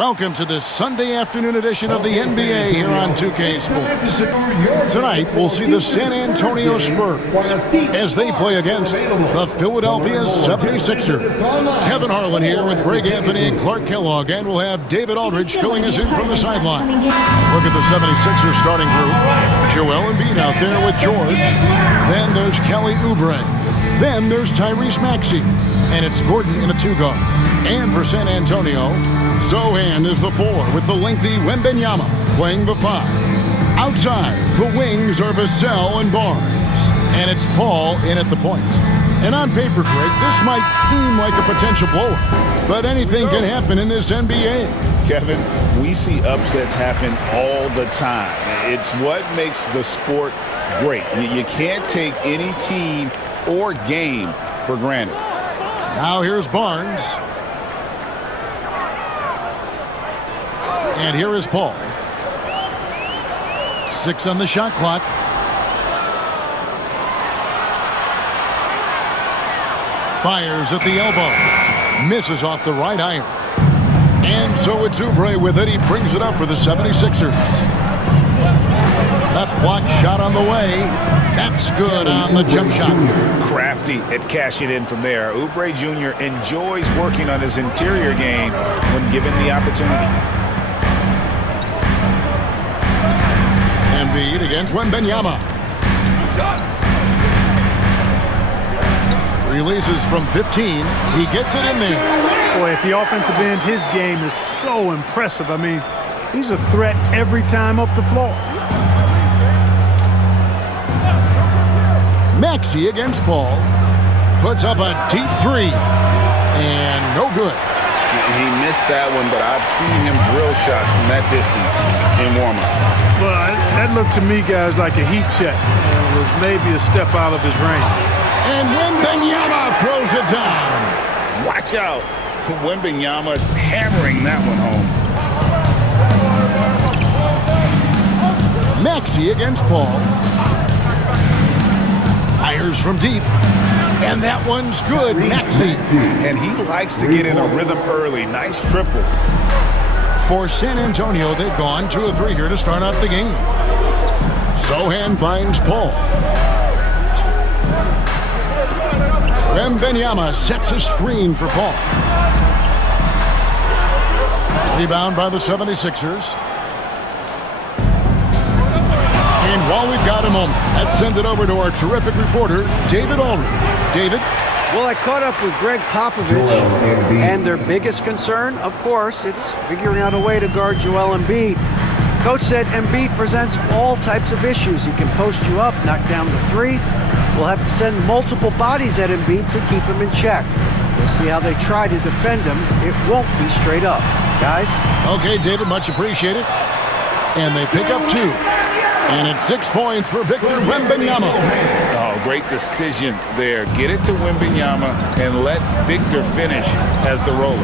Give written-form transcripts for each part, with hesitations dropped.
Welcome to this Sunday afternoon edition of the NBA here on 2K Sports. Tonight, we'll see the San Antonio Spurs as they play against the Philadelphia 76ers. Kevin Harlan here with Greg Anthony and Clark Kellogg, and we'll have David Aldridge filling us in from the sideline. Look at the 76ers starting group. Joel Embiid out there with George. Then there's Kelly Oubre. Then there's Tyrese Maxey. And it's Gordon in a two-guard. And for San Antonio, Zohan is the 4 with the lengthy Wembanyama playing the 5. Outside, the wings are Vassell and Barnes. And it's Paul in at the point. And on paper, Greg, this might seem like a potential blowout, but anything can happen in this NBA. Kevin, we see upsets happen all the time. It's what makes the sport great. You can't take any team or game for granted. Now here's Barnes. And here is Paul. 6 on the shot clock. Fires at the elbow. Misses off the right iron. And so it's Oubre with it. He brings it up for the 76ers. Left block shot on the way. That's good on the jump shot. Crafty at cashing in from there. Oubre Jr. enjoys working on his interior game when given the opportunity. Embiid against Wembanyama. Releases from 15. He gets it in there. Boy, at the offensive end, his game is so impressive. I mean, he's a threat every time up the floor. Maxey against Paul. Puts up a deep 3. And no good. He missed that one, but I've seen him drill shots from that distance in warm-up. Well, that looked to me, guys, like a heat check. With maybe a step out of his range. And Wembanyama throws it down. Watch out. Wembanyama hammering that one home. Maxey against Paul. Fires from deep. And that one's good. Maxey. And he likes to get in a rhythm early. Nice triple. For San Antonio, they've gone 2 of 3 here to start out the game. Zohan finds Paul. Wembanyama sets a screen for Paul. Rebound by the 76ers. And while we've got a moment, let's send it over to our terrific reporter, David Aldridge. David? Well, I caught up with Greg Popovich, and their biggest concern, of course, it's figuring out a way to guard Joel Embiid. Coach said Embiid presents all types of issues. He can post you up, knock down the 3. We'll have to send multiple bodies at Embiid to keep him in check. We'll see how they try to defend him. It won't be straight up. Guys? Okay, David, much appreciated. And they pick up 2. And it's 6 points for Victor Wembanyama. Oh, great decision there. Get it to Wembanyama and let Victor finish as the roller.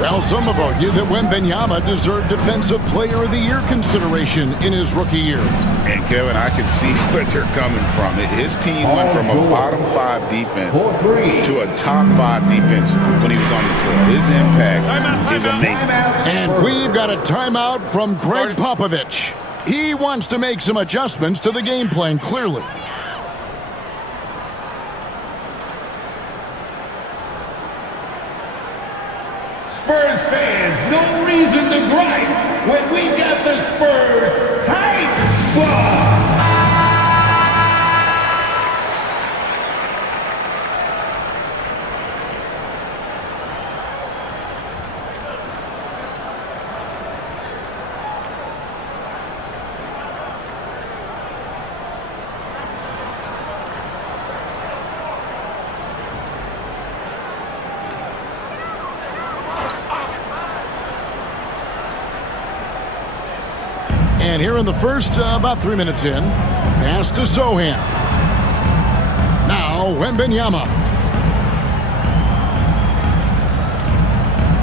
Well, some have argued that Wembanyama deserved Defensive Player of the Year consideration in his rookie year. And, Kevin, I can see where they're coming from. His team went from a bottom 5 defense to a top 5 defense when he was on the floor. His impact is amazing. And we've got a timeout from Greg Popovich. He wants to make some adjustments to the game plan, clearly. Spurs fans, no reason to gripe when we got the Spurs hype squad. And here in the first, about 3 minutes in, pass to Zohan. Now Wembanyama.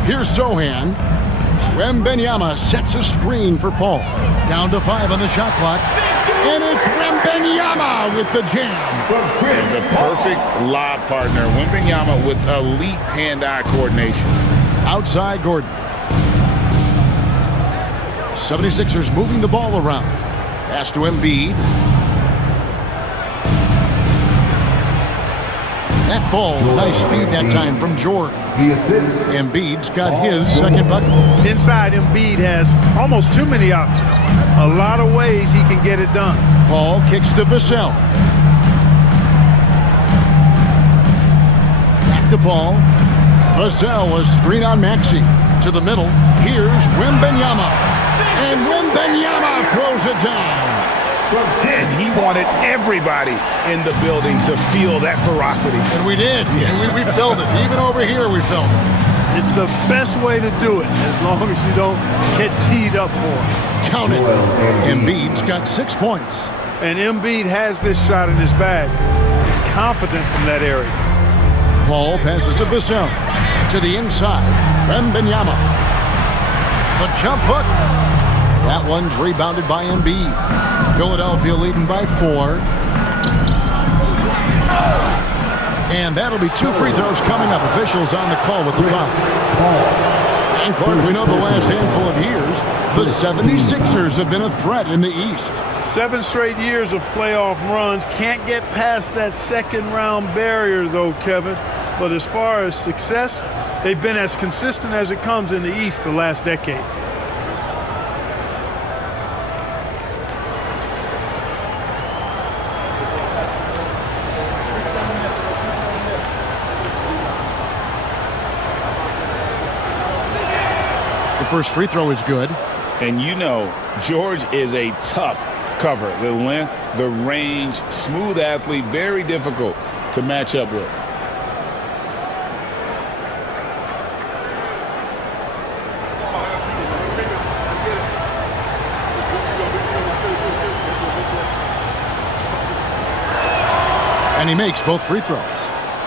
Here's Zohan. Wembanyama sets a screen for Paul. Down to 5 on the shot clock. And it's Wembanyama with the jam. The perfect lob partner. Wembanyama with elite hand-eye coordination. Outside Gordon. 76ers moving the ball around. Pass to Embiid. That ball's nice feed that time from George. Embiid's got his second bucket. Inside, Embiid has almost too many options. A lot of ways he can get it done. Paul kicks to Vassell. Back to Paul. Vassell, a screen on Maxey. To the middle. Here's Wembanyama. And Wembanyama throws it down. And he wanted everybody in the building to feel that ferocity. And we did. Yeah. And we felt it. Even over here, we felt it. It's the best way to do it, as long as you don't get teed up for it. Count it. Embiid's got 6 points. And Embiid has this shot in his bag. He's confident from that area. Paul passes to Vassell. To the inside. Wembanyama. The jump hook. That one's rebounded by Embiid. Philadelphia leading by 4. And that'll be 2 free throws coming up. Officials on the call with the foul. And Clark, we know the last handful of years, the 76ers have been a threat in the East. 7 straight years of playoff runs. Can't get past that second round barrier though, Kevin. But as far as success, they've been as consistent as it comes in the East the last decade. First free throw is good. And you know, George is a tough cover. The length, the range, smooth athlete, very difficult to match up with. And he makes both free throws.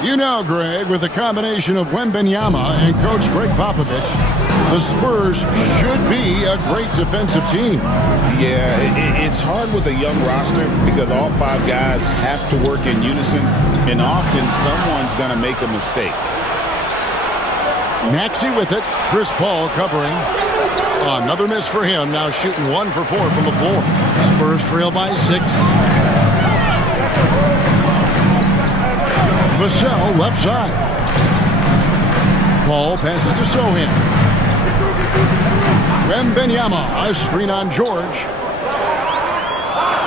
You know, Greg, with a combination of Wembanyama and Coach Greg Popovich, the Spurs should be a great defensive team. Yeah, it's hard with a young roster because all 5 guys have to work in unison, and often someone's going to make a mistake. Maxey with it. Chris Paul covering. Another miss for him. Now shooting 1 for 4 from the floor. Spurs trail by 6. Vassell left side. Paul passes to Sohan. Wembanyama, a screen on George.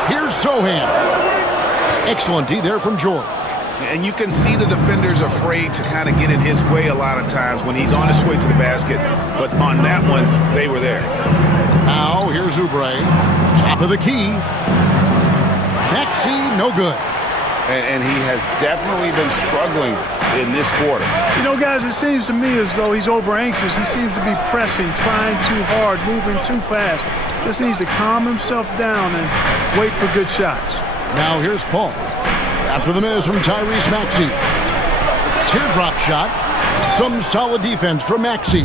Here's Sohan. Excellent D there from George. And you can see the defenders afraid to kind of get in his way a lot of times when he's on his way to the basket. But on that one, they were there. Now here's Oubre. Top of the key. Maxey, no good. And he has definitely been struggling in this quarter. You know, guys, it seems to me as though he's over anxious. He seems to be pressing, trying too hard, moving too fast. Just needs to calm himself down and wait for good shots. Now here's Paul. After the miss from Tyrese Maxey. Teardrop shot. Some solid defense from Maxey.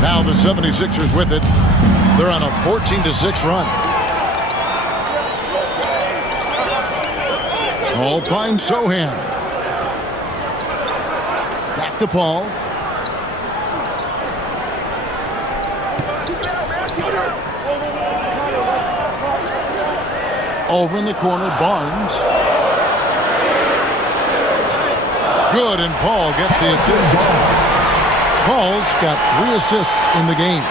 Now the 76ers with it. They're on a 14-6 run. Paul finds Sohan. Back to Paul. Over in the corner, Barnes. Good, and Paul gets the assist. Paul's got 3 assists in the game.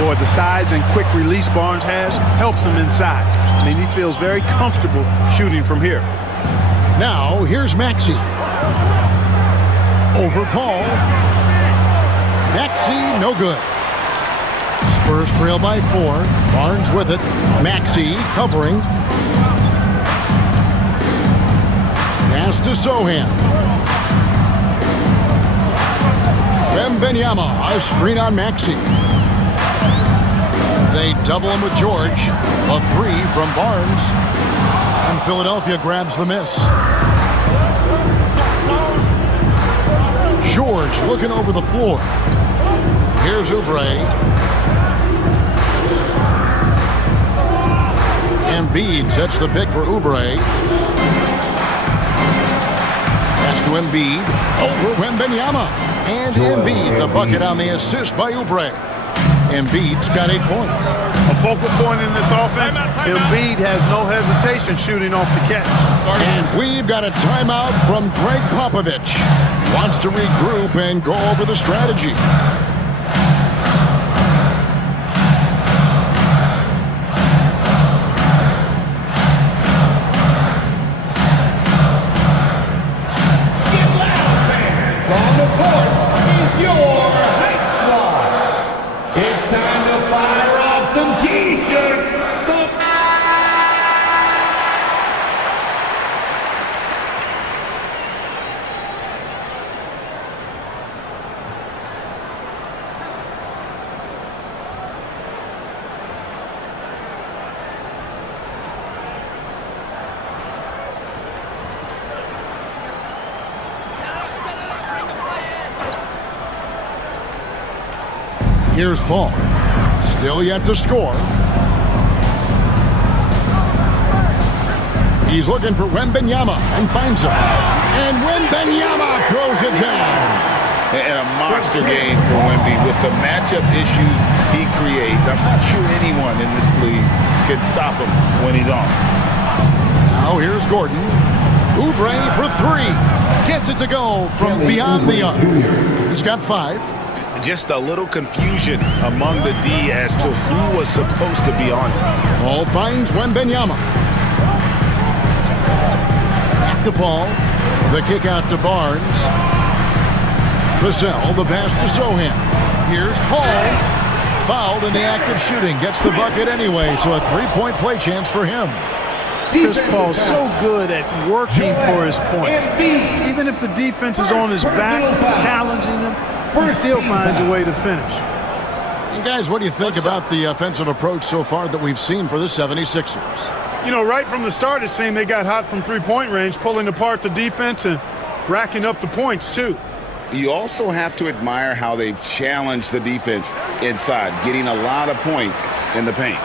Boy, the size and quick release Barnes has helps him inside. I mean, he feels very comfortable shooting from here. Now, here's Maxey. Over Paul. Maxey, no good. Spurs trail by 4. Barnes with it. Maxey covering. Pass to Sohan. Wembanyama, a screen on Maxey. They double him with George. A 3 from Barnes. And Philadelphia grabs the miss. George looking over the floor. Here's Oubre. Embiid sets the pick for Oubre. Pass to Embiid. Over Wembanyama. And Embiid, the bucket on the assist by Oubre. Embiid's got 8 points. A focal point in this offense, Embiid has no hesitation shooting off the catch. And we've got a timeout from Greg Popovich. Wants to regroup and go over the strategy. On the court is your hype squad. It's time to fire off some T-shirts. Here's Paul. Still yet to score. He's looking for Wembanyama and finds him. And Wembanyama throws it down. And a monster game for Wemby with the matchup issues he creates. I'm not sure anyone in this league can stop him when he's on. Now here's Gordon. Oubre for 3. Gets it to go from beyond the arc. He's got 5. Just a little confusion among the D as to who was supposed to be on him. Paul finds Wembanyama. Back to Paul. The kick out to Barnes. Vassell, the pass to Sohan. Here's Paul. Fouled in the act of shooting. Gets the bucket anyway, so a 3-point play chance for him. Chris Paul's so good at working for his points. Even if the defense is on his back, challenging him, he still finds a way to finish. And guys, what do you think about the offensive approach so far that we've seen for the 76ers? You know, right from the start, it seemed they got hot from three-point range, pulling apart the defense and racking up the points, too. You also have to admire how they've challenged the defense inside, getting a lot of points in the paint.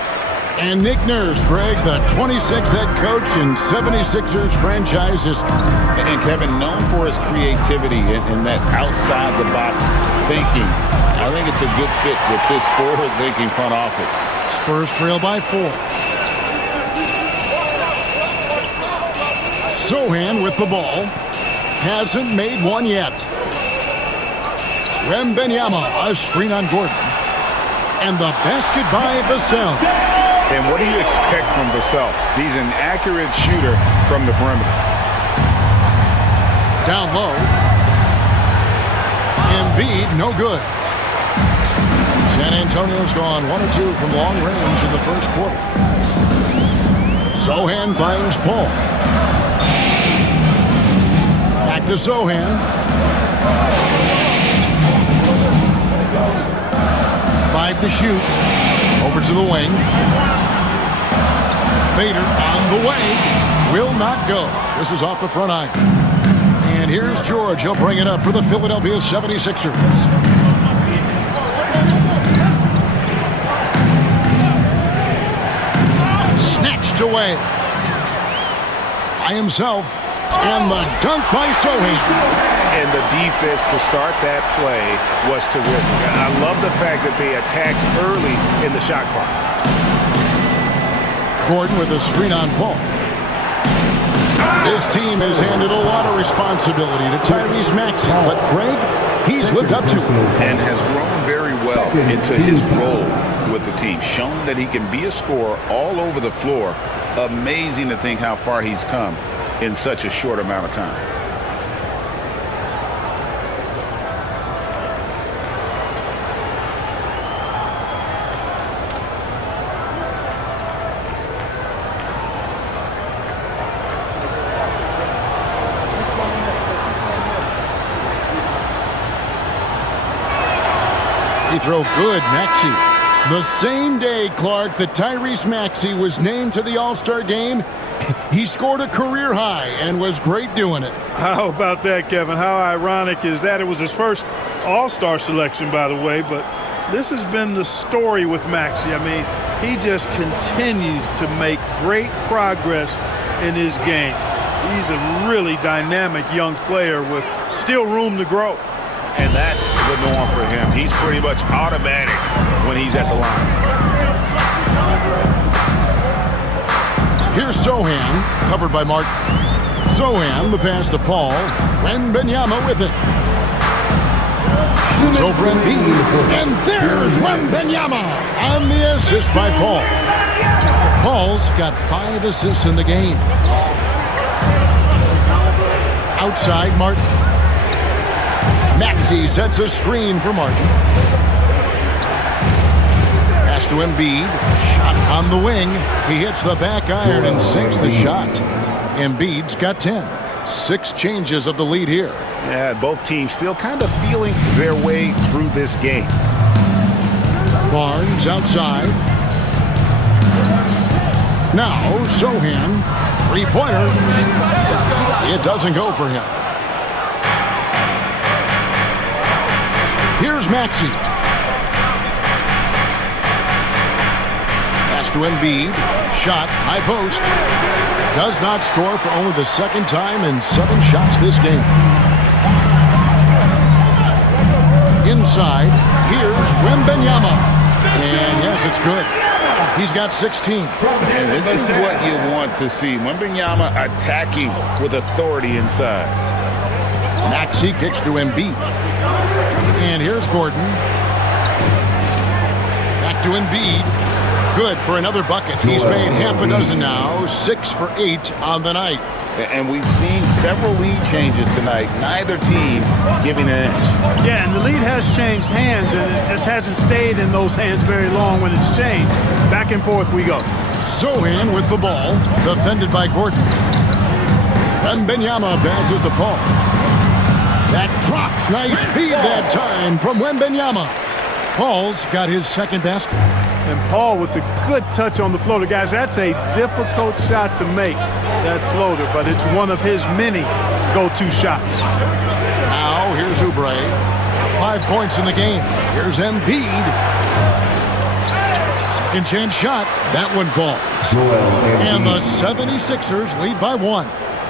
And Nick Nurse, Greg, the 26th head coach in 76ers franchises. And Kevin, known for his creativity and that outside-the-box thinking, I think it's a good fit with this forward-thinking front office. Spurs trail by 4. Sohan with the ball. Hasn't made one yet. Wembanyama, a screen on Gordon. And the basket by Vassell. And what do you expect from Vassell? He's an accurate shooter from the perimeter. Down low. Embiid, no good. San Antonio's gone 1 or 2 from long range in the first quarter. Sohan finds Paul. Back to Sohan. 5 to shoot. Over to the wing. Vader on the way. Will not go. This is off the front iron. And here's George. He'll bring it up for the Philadelphia 76ers. Snatched away by himself. And the dunk by Sohan. And the defense to start that play was terrific. I love the fact that they attacked early in the shot clock. Gordon with a screen on Paul. This team has handed a lot of responsibility to Tyrese Maxey, but Greg, he's lived up to it. And has grown very well into his role with the team. Shown that he can be a scorer all over the floor. Amazing to think how far he's come in such a short amount of time. He throw good, Maxey. The same day, Clark, that Tyrese Maxey was named to the All-Star game, he scored a career high and was great doing it. How about that, Kevin? How ironic is that? It was his first All-Star selection, by the way, but this has been the story with Maxey. I mean, he just continues to make great progress in his game. He's a really dynamic young player with still room to grow. And that's the norm for him. He's pretty much automatic when he's at the line. Here's Sohan, covered by Martin. Sohan, the pass to Paul. Wembanyama with it. Shoots over Embiid. And there's Wembanyama on the assist by Paul. Paul's got 5 assists in the game. Outside, Martin. Maxey sets a screen for Martin. Pass to Embiid. Shot on the wing. He hits the back iron and sinks the shot. Embiid's got 10. 6 changes of the lead here. Yeah, both teams still kind of feeling their way through this game. Barnes outside. Now, Sohan, three-pointer. It doesn't go for him. Here's Maxey. Pass to Embiid. Shot, high post. Does not score for only the second time in 7 shots this game. Inside, here's Wembanyama. And yes, it's good. He's got 16. And this is what you want to see. Wembanyama attacking with authority inside. Maxey kicks to Embiid. And here's Gordon. Back to Embiid. Good for another bucket. He's made half a dozen now. 6 for 8 on the night. And we've seen several lead changes tonight. Neither team giving an inch. Yeah, and the lead has changed hands, and it just hasn't stayed in those hands very long when it's changed. Back and forth we go. Sohan with the ball. Defended by Gordon. Wembanyama passes to Paul. That drops. Nice feed that time from Wembanyama. Paul's got his second basket. And Paul with the good touch on the floater. Guys, that's a difficult shot to make, that floater, but it's one of his many go-to shots. Now, here's Oubre. 5 points in the game. Here's Embiid. Second chance shot. That one falls. And the 76ers lead by 1.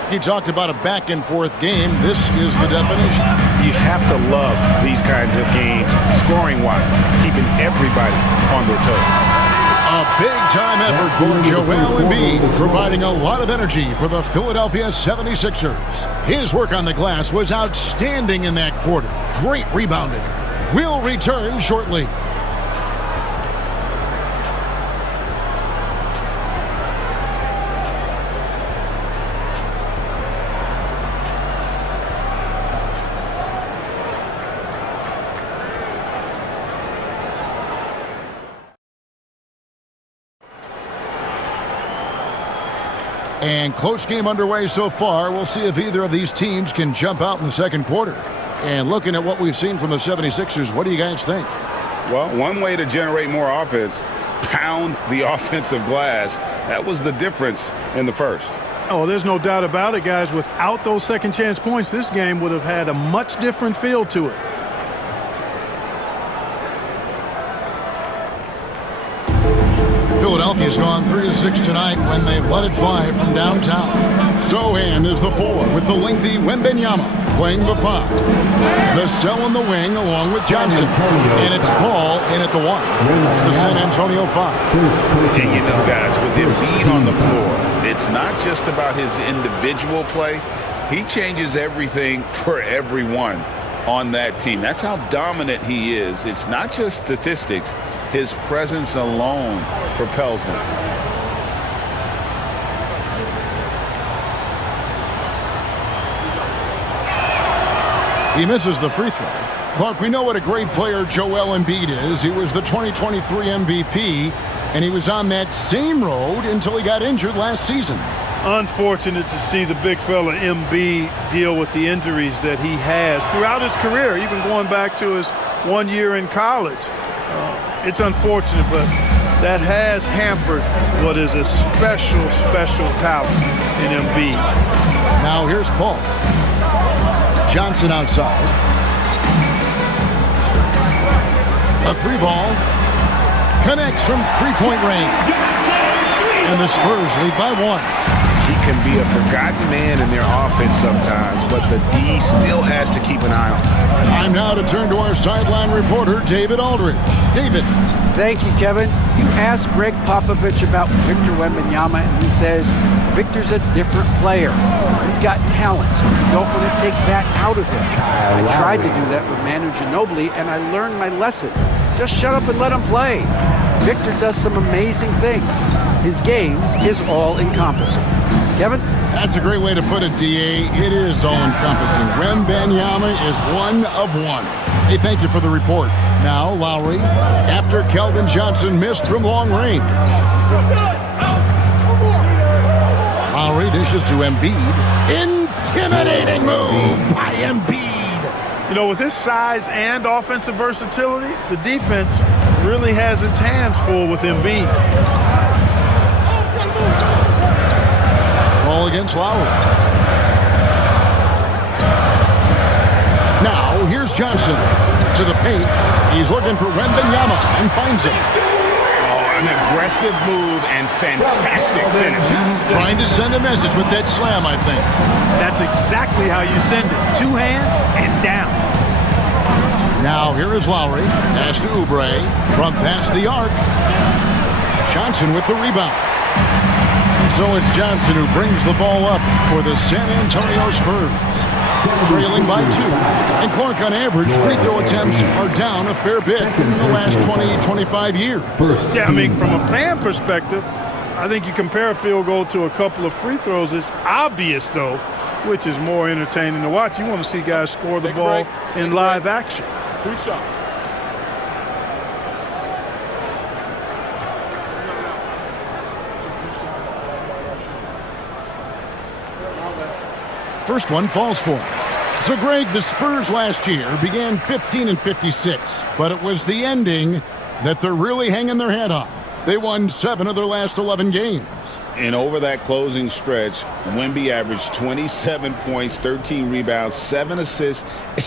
He talked about a back-and-forth game. This is the definition. You have to love these kinds of games, scoring-wise, keeping everybody on their toes. A big-time effort for Joel Embiid, providing a lot of energy for the Philadelphia 76ers. His work on the glass was outstanding in that quarter. Great rebounding. We'll return shortly. And close game underway so far. We'll see if either of these teams can jump out in the second quarter. And looking at what we've seen from the 76ers, what do you guys think? Well, one way to generate more offense, pound the offensive glass. That was the difference in the first. Oh, there's no doubt about it, guys. Without those second chance points, this game would have had a much different feel to it. Philadelphia's gone 3 of 6 tonight when they've let it fly from downtown. Sohan is the 4 with the lengthy Wembanyama playing the 5. The cell in the wing along with Johnson. And it's Paul in at the 1. It's the San Antonio 5. And you know, guys, with Embiid on the floor, it's not just about his individual play. He changes everything for everyone on that team. That's how dominant he is. It's not just statistics. His presence alone propels them. He misses the free throw. Clark, we know what a great player Joel Embiid is. He was the 2023 MVP, and he was on that same road until he got injured last season. Unfortunate to see the big fella Embiid deal with the injuries that he has throughout his career, even going back to his 1 year in college. It's unfortunate, but that has hampered what is a special, special talent in Embiid. Now here's Paul. Johnson outside. A 3 ball. Connects from 3-point range. And the Spurs lead by 1. He can be a forgotten man in their offense sometimes, but the D still has to keep an eye on him. Time now to turn to our sideline reporter, David Aldridge. David. Thank you, Kevin. You asked Greg Popovich about Victor Wembanyama, and he says Victor's a different player. He's got talent, so you don't want to take that out of him. I tried to do that with Manu Ginobili, and I learned my lesson. Just shut up and let him play. Victor does some amazing things. His game is all-encompassing. Kevin? That's a great way to put it, D.A. It is all-encompassing. Wembanyama is one of one. Hey, thank you for the report. Now, Lowry, after Keldon Johnson missed from long range. Lowry dishes to Embiid. Intimidating move by Embiid. You know, with his size and offensive versatility, the defense really has its hands full with Embiid. Ball against Lowry. Now, here's Johnson to the paint. He's looking for Wembanyama and finds him. Oh, an aggressive move and fantastic finish. Trying to send a message with that slam, I think. That's exactly how you send it. Two hands and down. Now, here is Lowry. Pass to Oubre from past the arc. Johnson with the rebound. So it's Johnson who brings the ball up for the San Antonio Spurs. Trailing by 2. And Clark, on average, free throw attempts are down a fair bit in the last 20-25 years. Yeah, I mean, from a fan perspective, I think you compare a field goal to a couple of free throws. It's obvious, though, which is more entertaining to watch. You want to see guys score the ball in live action. 2 shots. First one falls for him. So, Greg, the Spurs last year began 15-56, but it was the ending that they're really hanging their head on. They won 7 of their last 11 games. And over that closing stretch, Wemby averaged 27 points, 13 rebounds, 7 assists,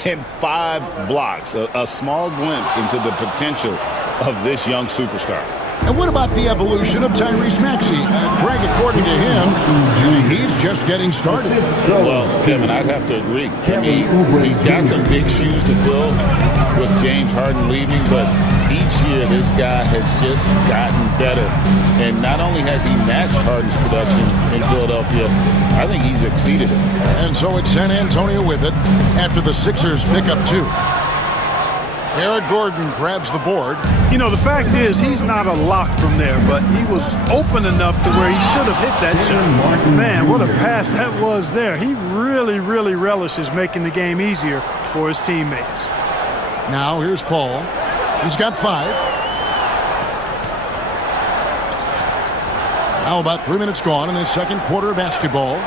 and 5 blocks. A small glimpse into the potential of this young superstar. And what about the evolution of Tyrese Maxey? Greg, according to him, he's just getting started. Well, Kevin, I'd have to agree. I mean, he's got some big shoes to fill with James Harden leaving, but each year this guy has just gotten better. And not only has he matched Harden's production in Philadelphia, I think he's exceeded it. And so it's San Antonio with it after the Sixers pick up 2. Eric Gordon grabs the board. You know, the fact is he's not a lock from there, but he was open enough to where he should have hit that shot. Man, what a pass that was there. He really, really relishes making the game easier for his teammates. Now here's Paul. He's got 5. Now about 3 minutes gone in the second quarter of basketball.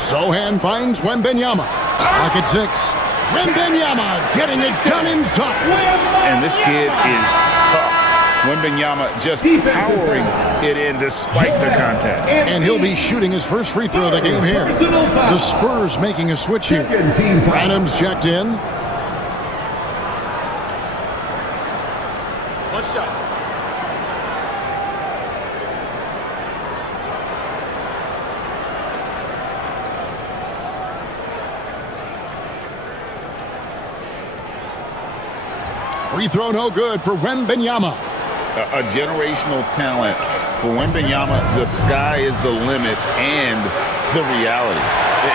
Sohan finds Wembanyama. Clock at 6. Wembanyama getting it done inside. And this kid is tough. Wembanyama just powering it in despite the contact. And he'll be shooting his first free throw of the game here. The Spurs making a switch here. Branham's checked in. One shot. Free throw no good for Wembanyama. A generational talent. For Wembanyama, the sky is the limit and the reality.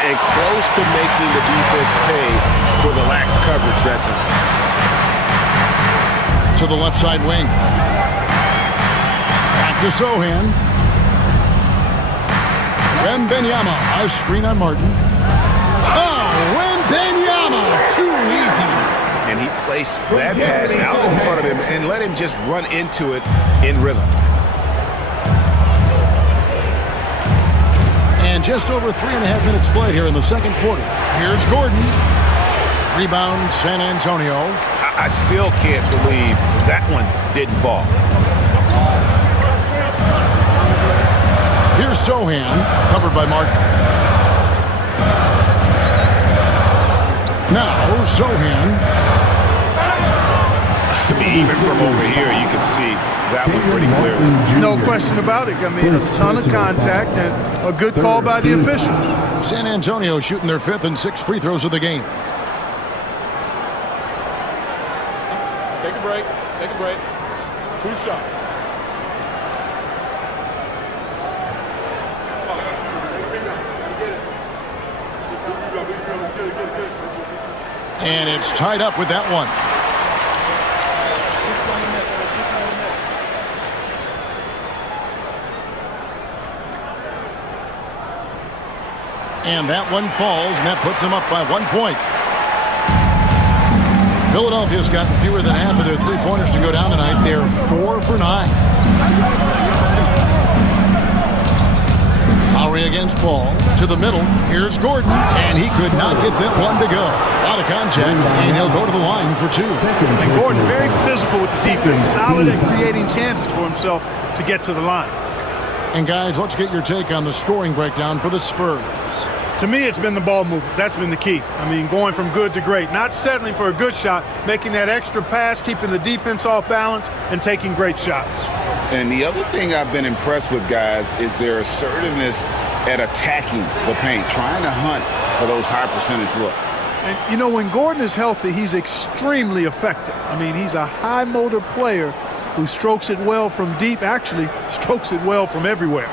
And close to making the defense pay for the lax coverage that time. To the left side wing. Back to Sohan. Wembanyama. A screen on Martin. Oh, Wembanyama. Too easy. And he placed that pass out in front of him and let him just run into it in rhythm. And just over 3.5 minutes played here in the second quarter. Here's Gordon. Rebound, San Antonio. I still can't believe that one didn't fall. Here's Sohan, covered by Martin. Now, Sohan. mean, even from over here, you can see that one pretty clearly. No question about it. I mean, a ton of contact and a good call by the officials. San Antonio shooting their 5th and 6th free throws of the game. Take a break. Take a break. 2 shots. And it's tied up with that one. And that one falls, and that puts them up by 1 point. Philadelphia's gotten fewer than half of their three-pointers to go down tonight. They're 4 for 9. Lowry against Paul. To the middle. Here's Gordon. And he could not get that one to go. Out of contact. And he'll go to the line for 2. And Gordon very physical with the defense. Solid at creating chances for himself to get to the line. And guys, let's get your take on the scoring breakdown for the Spurs. To me, it's been the ball movement. That's been the key. I mean, going from good to great. Not settling for a good shot, making that extra pass, keeping the defense off balance, and taking great shots. And the other thing I've been impressed with, guys, is their assertiveness at attacking the paint, trying to hunt for those high-percentage looks. And, you know, when Gordon is healthy, he's extremely effective. I mean, he's a high-motor player who strokes it well from deep, actually strokes it well from everywhere.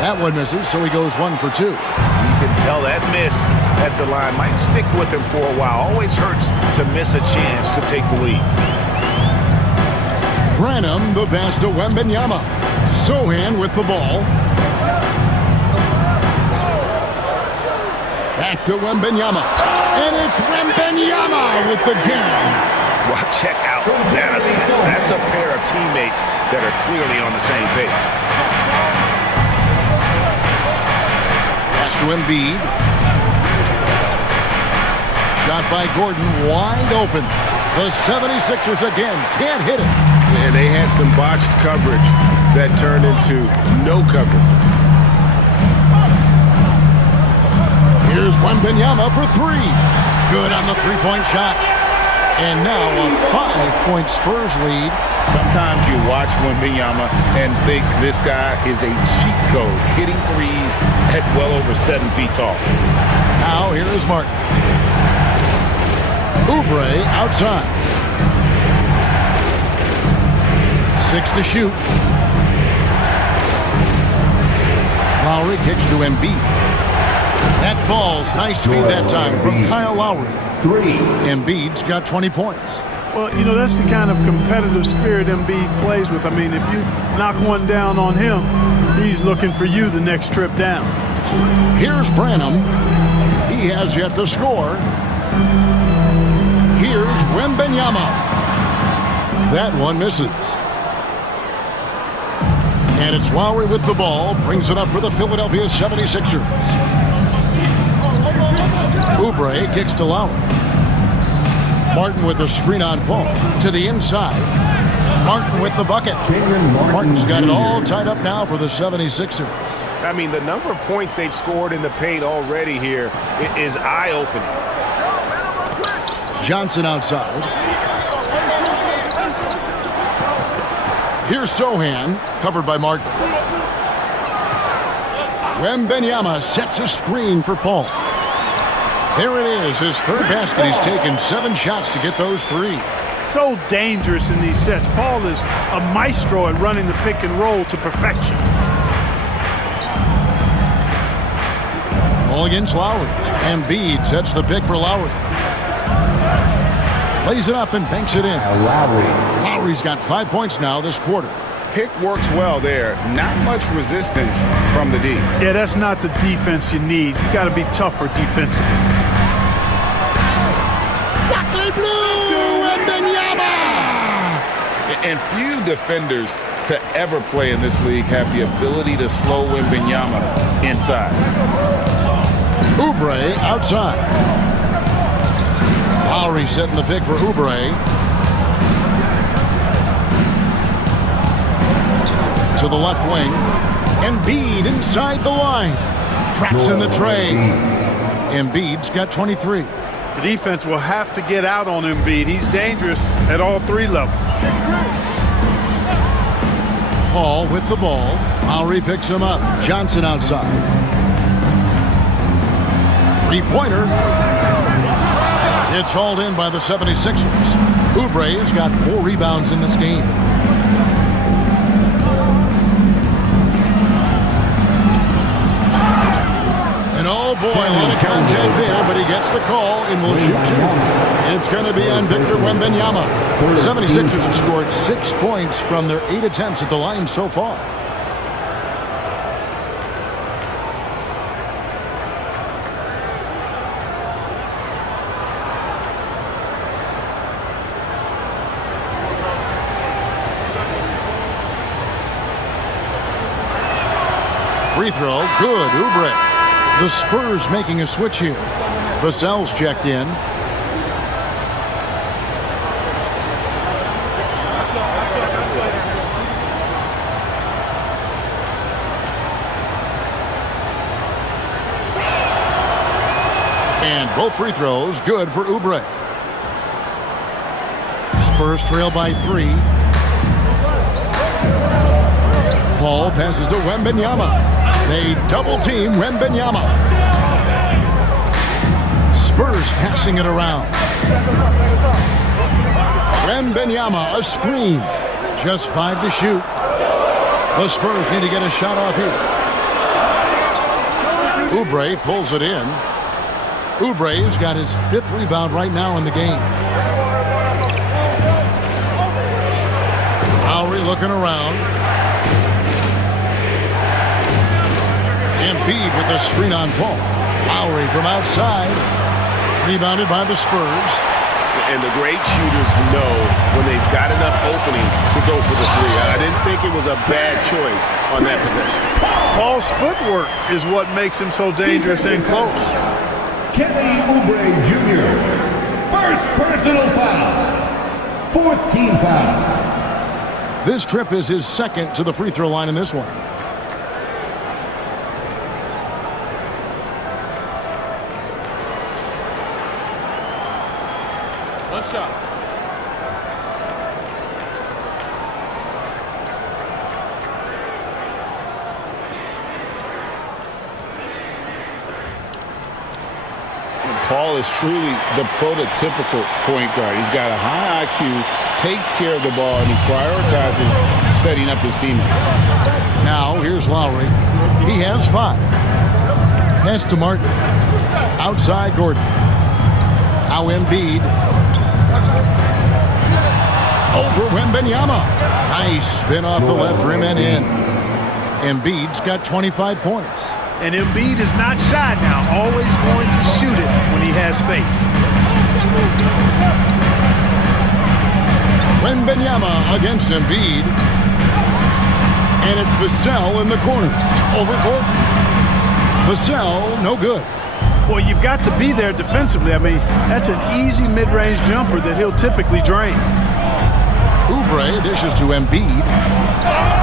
That one misses, so he goes 1 for 2. You can tell that miss at the line might stick with him for a while. Always hurts to miss a chance to take the lead. Branham, the pass to Wembanyama. Sohan with the ball. Back to Wembanyama. And it's Wembanyama with the jam. Well, check out that assist. That's a pair of teammates that are clearly on the same page. Pass to Embiid. Shot by Gordon, wide open. The 76ers again can't hit it. Man, they had some botched coverage that turned into no coverage. Here's Wembanyama for 3. Good on the three-point shot. And now a 5-point Spurs lead. Sometimes you watch Wembanyama and think this guy is a cheat code, hitting threes at well over 7 feet tall. Now here is Martin. Oubre outside. 6 to shoot. Lowry kicks to Embiid. That falls. Nice feed that time from Kyle Lowry. 3. Embiid's got 20 points. Well, you know, that's the kind of competitive spirit Embiid plays with. I mean, if you knock one down on him, he's looking for you the next trip down. Here's Branham. He has yet to score. Here's Wembanyama. That one misses. And it's Lowry with the ball. Brings it up for the Philadelphia 76ers. Oubre kicks to Lowry. Martin with the screen on Paul. To the inside. Martin with the bucket. Martin's got it all tied up now for the 76ers. I mean, the number of points they've scored in the paint already here is eye-opening. Johnson outside. Here's Sohan, covered by Martin. Wembanyama sets a screen for Paul. There it is, his third basket. He's taken 7 shots to get those 3. So dangerous in these sets. Paul is a maestro at running the pick and roll to perfection. Ball against Lowry. Embiid sets the pick for Lowry. Lays it up and banks it in. Lowry's got 5 points now this quarter. Pick works well there. Not much resistance from the D. Yeah, that's not the defense you need. You got to be tougher defensively. Sacre Blue and Wembanyama! And few defenders to ever play in this league have the ability to slow Wembanyama inside. Oubre outside. Lowry setting the pick for Oubre. to the left wing. Embiid inside the line. Traps in the tray. Embiid's got 23. The defense will have to get out on Embiid. He's dangerous at all three levels. Paul with the ball. Lowry picks him up. Johnson outside. Three-pointer. It's hauled in by the 76ers. Oubre's got 4 rebounds in this game. And oh boy, a lot of contact there, but he gets the call and will shoot 2. It's going to be on Victor Wembanyama. The 76ers have scored 6 points from their 8 attempts at the line so far. Free throw, good, Oubre. The Spurs making a switch here. Vassell's checked in. And both free throws good for Oubre. Spurs trail by 3. Paul passes to Wembanyama. They double-team Wembanyama. Spurs passing it around. Wembanyama, a screen. Just 5 to shoot. The Spurs need to get a shot off here. Oubre pulls it in. Oubre's got his 5th rebound right now in the game. Lowry looking around. Embiid with the screen on Paul. Lowry from outside. Rebounded by the Spurs. And the great shooters know when they've got enough opening to go for the 3. I didn't think it was a bad choice on that possession. Paul's footwork is what makes him so dangerous and close. Kelly Oubre Jr. First personal foul. 4th team foul. This trip is his 2nd to the free throw line in this one. One shot. Paul is truly the prototypical point guard. He's got a high IQ, takes care of the ball, and he prioritizes setting up his teammates. Now, here's Lowry. He has 5. Pass to Martin. Outside Gordon. Now Embiid. Over Wembanyama. Nice spin off the left rim and in. Embiid's got 25 points. And Embiid is not shy now, always going to shoot it when he has space. Wembanyama against Embiid. And it's Vassell in the corner. Over Gordon. Vassell, no good. Well, you've got to be there defensively. I mean, that's an easy mid-range jumper that he'll typically drain. Oubre dishes to Embiid.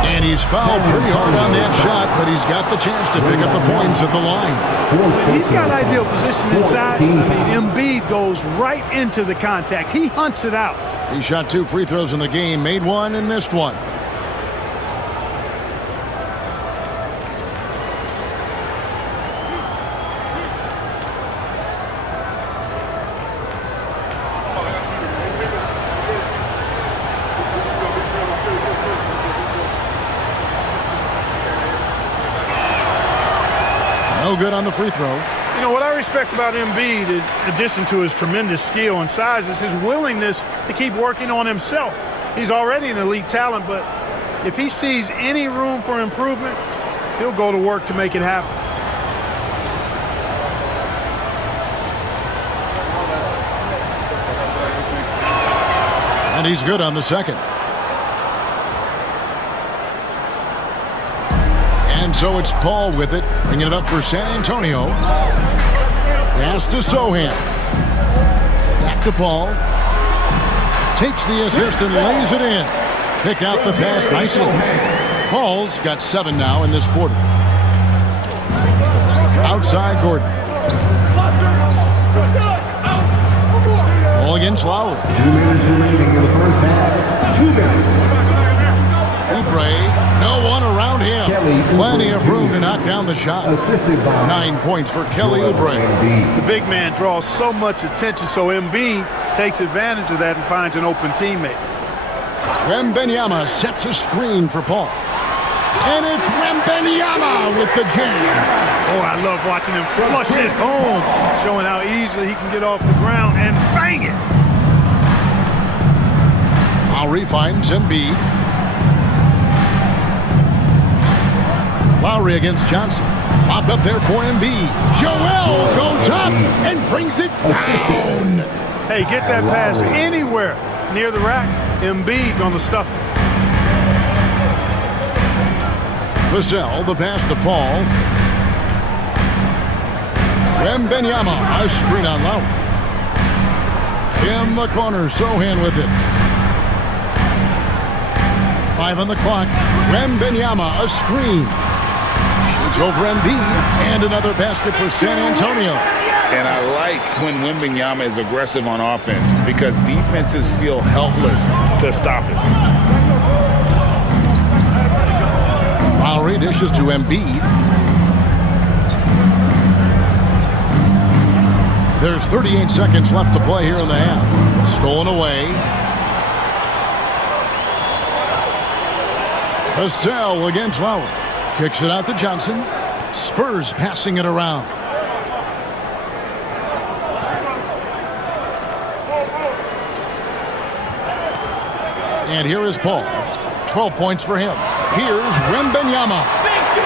And he's fouled pretty hard on that shot, but he's got the chance to pick up the points at the line. When he's got ideal position inside, I mean, Embiid goes right into the contact. He hunts it out. He shot 2 free throws in the game, made 1 and missed 1. No good on the free throw. You know, what I respect about Embiid, in addition to his tremendous skill and size, is his willingness to keep working on himself. He's already an elite talent, but if he sees any room for improvement, he'll go to work to make it happen. And he's good on the second. And so it's Paul with it, bringing it up for San Antonio. Pass to Sohan. Back to Paul. Takes the assist and lays it in. Picked out the pass nicely. Paul's got 7 now in this quarter. Outside Gordon. Ball against Lowry. 2 minutes remaining in the first half. 2 minutes. Oubre, no one around him. Kelly Plenty of room Oubre. to knock down the shot. Assisted by 9 points for Kelly Oubre. The big man draws so much attention, so Embiid takes advantage of that and finds an open teammate. Wembanyama sets a screen for Paul. And it's Wembanyama with the jam. Oh, I love watching him flush it home, showing how easily he can get off the ground and bang it. Lowry finds Embiid. Lowry against Johnson. Lobbed up there for Embiid. Joel goes up and brings it down. Hey, get that pass anywhere near the rack. Embiid gonna stuff it. Vassell, the pass to Paul. Wembanyama, a screen on Lowry. In the corner, Sohan with it. 5 on the clock. Wembanyama, a screen. Shoots over Embiid, and another basket for San Antonio. And I like when Wembanyama is aggressive on offense because defenses feel helpless to stop it. Lowry dishes to Embiid. There's 38 seconds left to play here in the half. Stolen away. Vassell against Lowry. Kicks it out to Johnson. Spurs passing it around. And here is Paul. 12 points for him. Here's Wembanyama.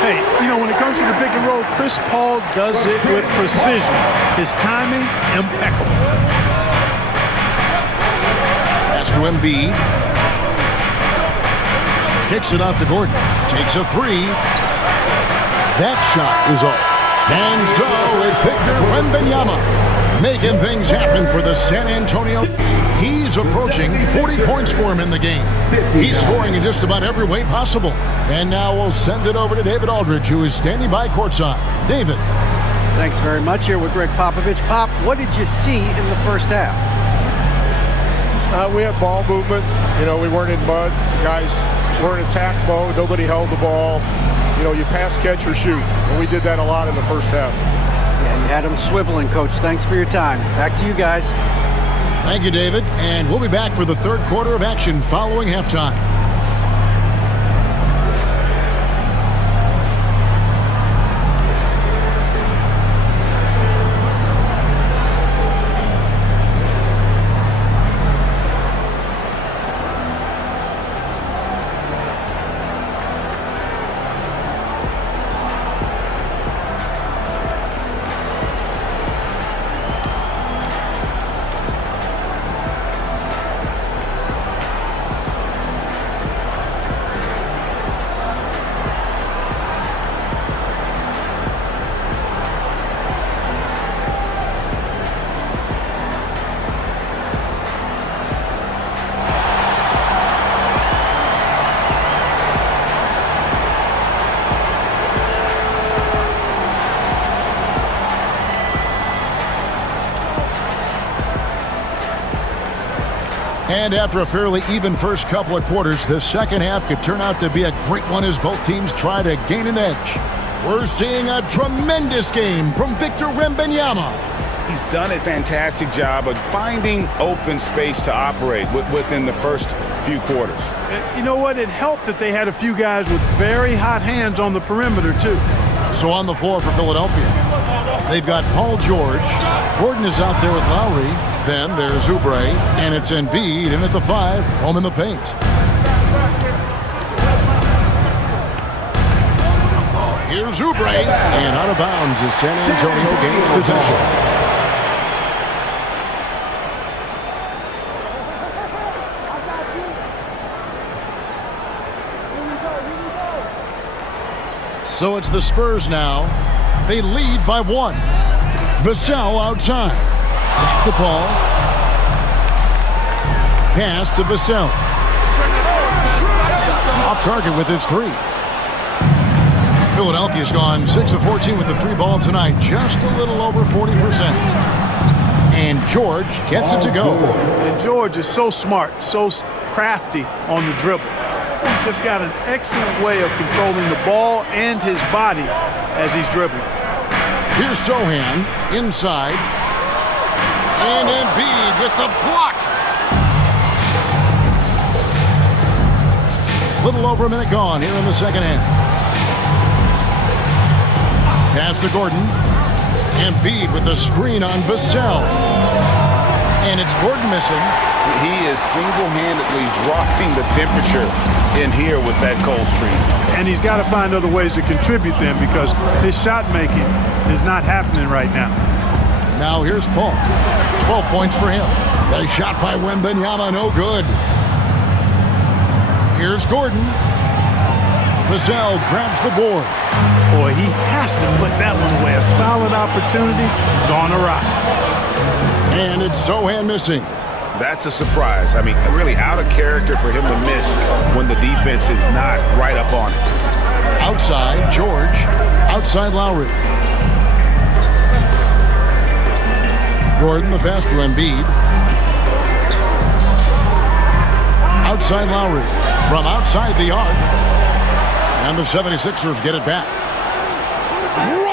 Hey, you know, when it comes to the pick and roll, Chris Paul does it with precision. His timing, impeccable. Pass to Embiid. Kicks it out to Gordon. Takes a 3. That shot is off. And so it's Victor Wembanyama making things happen for the San Antonio. He's approaching 40 points for him in the game. He's scoring in just about every way possible. And now we'll send it over to David Aldridge, who is standing by courtside. David. Thanks very much. Here with Greg Popovich. Pop, what did you see in the first half? We had ball movement. You know, we weren't in mud. Guys were in attack mode. Nobody held the ball. You know, you pass, catch, or shoot. And we did that a lot in the first half. Yeah, you had them swiveling, Coach. Thanks for your time. Back to you guys. Thank you, David. And we'll be back for the third quarter of action following halftime. And after a fairly even first couple of quarters, the second half could turn out to be a great one as both teams try to gain an edge. We're seeing a tremendous game from Victor Wembanyama. He's done a fantastic job of finding open space to operate within the first few quarters. You know what? It helped that they had a few guys with very hot hands on the perimeter, too. So on the floor for Philadelphia, they've got Paul George. Gordon is out there with Lowry. Then there's Oubre, and it's Embiid in at the 5, home in the paint. Here's Oubre, and out of bounds as San Antonio gains possession. So it's the Spurs now. They lead by 1. Vassell outside. Back to Paul. Pass to Vassell. Off target with his 3. Philadelphia's gone 6 of 14 with the 3 ball tonight, just a little over 40%. And George gets it to go. And George is so smart, so crafty on the dribble. He's just got an excellent way of controlling the ball and his body as he's dribbling. Here's Sohan inside. And Embiid with the block. Little over a minute gone here in the second half. Pass to Gordon. Embiid with the screen on Vassell. And it's Gordon missing. He is single-handedly dropping the temperature in here with that cold streak. And he's got to find other ways to contribute them because his shot making is not happening right now. Now here's Paul. 12 points for him. A shot by Wembanyama, no good. Here's Gordon. Vassell grabs the board. Boy, he has to put that one away. A solid opportunity, gone awry. And it's Sohan missing. That's a surprise. I mean, really out of character for him to miss when the defense is not right up on it. Outside, George. Outside, Lowry. Gordon, the pass to Embiid. Outside, Lowry. From outside the arc. And the 76ers get it back.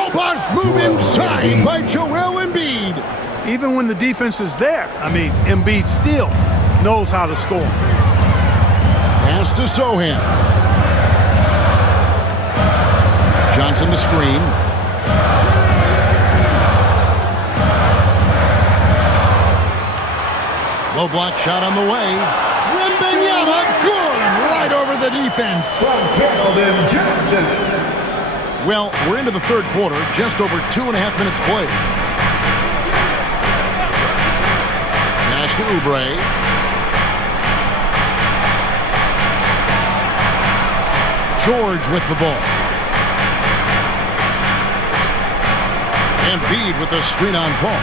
Robust move inside by Joel Embiid. Even when the defense is there, I mean, Embiid still knows how to score. Pass to Sohan. Johnson the screen. Low block shot on the way. Wembanyama, good, right over the defense. From Keldon Johnson. Well, we're into the third quarter, just over 2.5 minutes played. Pass to Oubre. George with the ball. Embiid with the screen on Paul.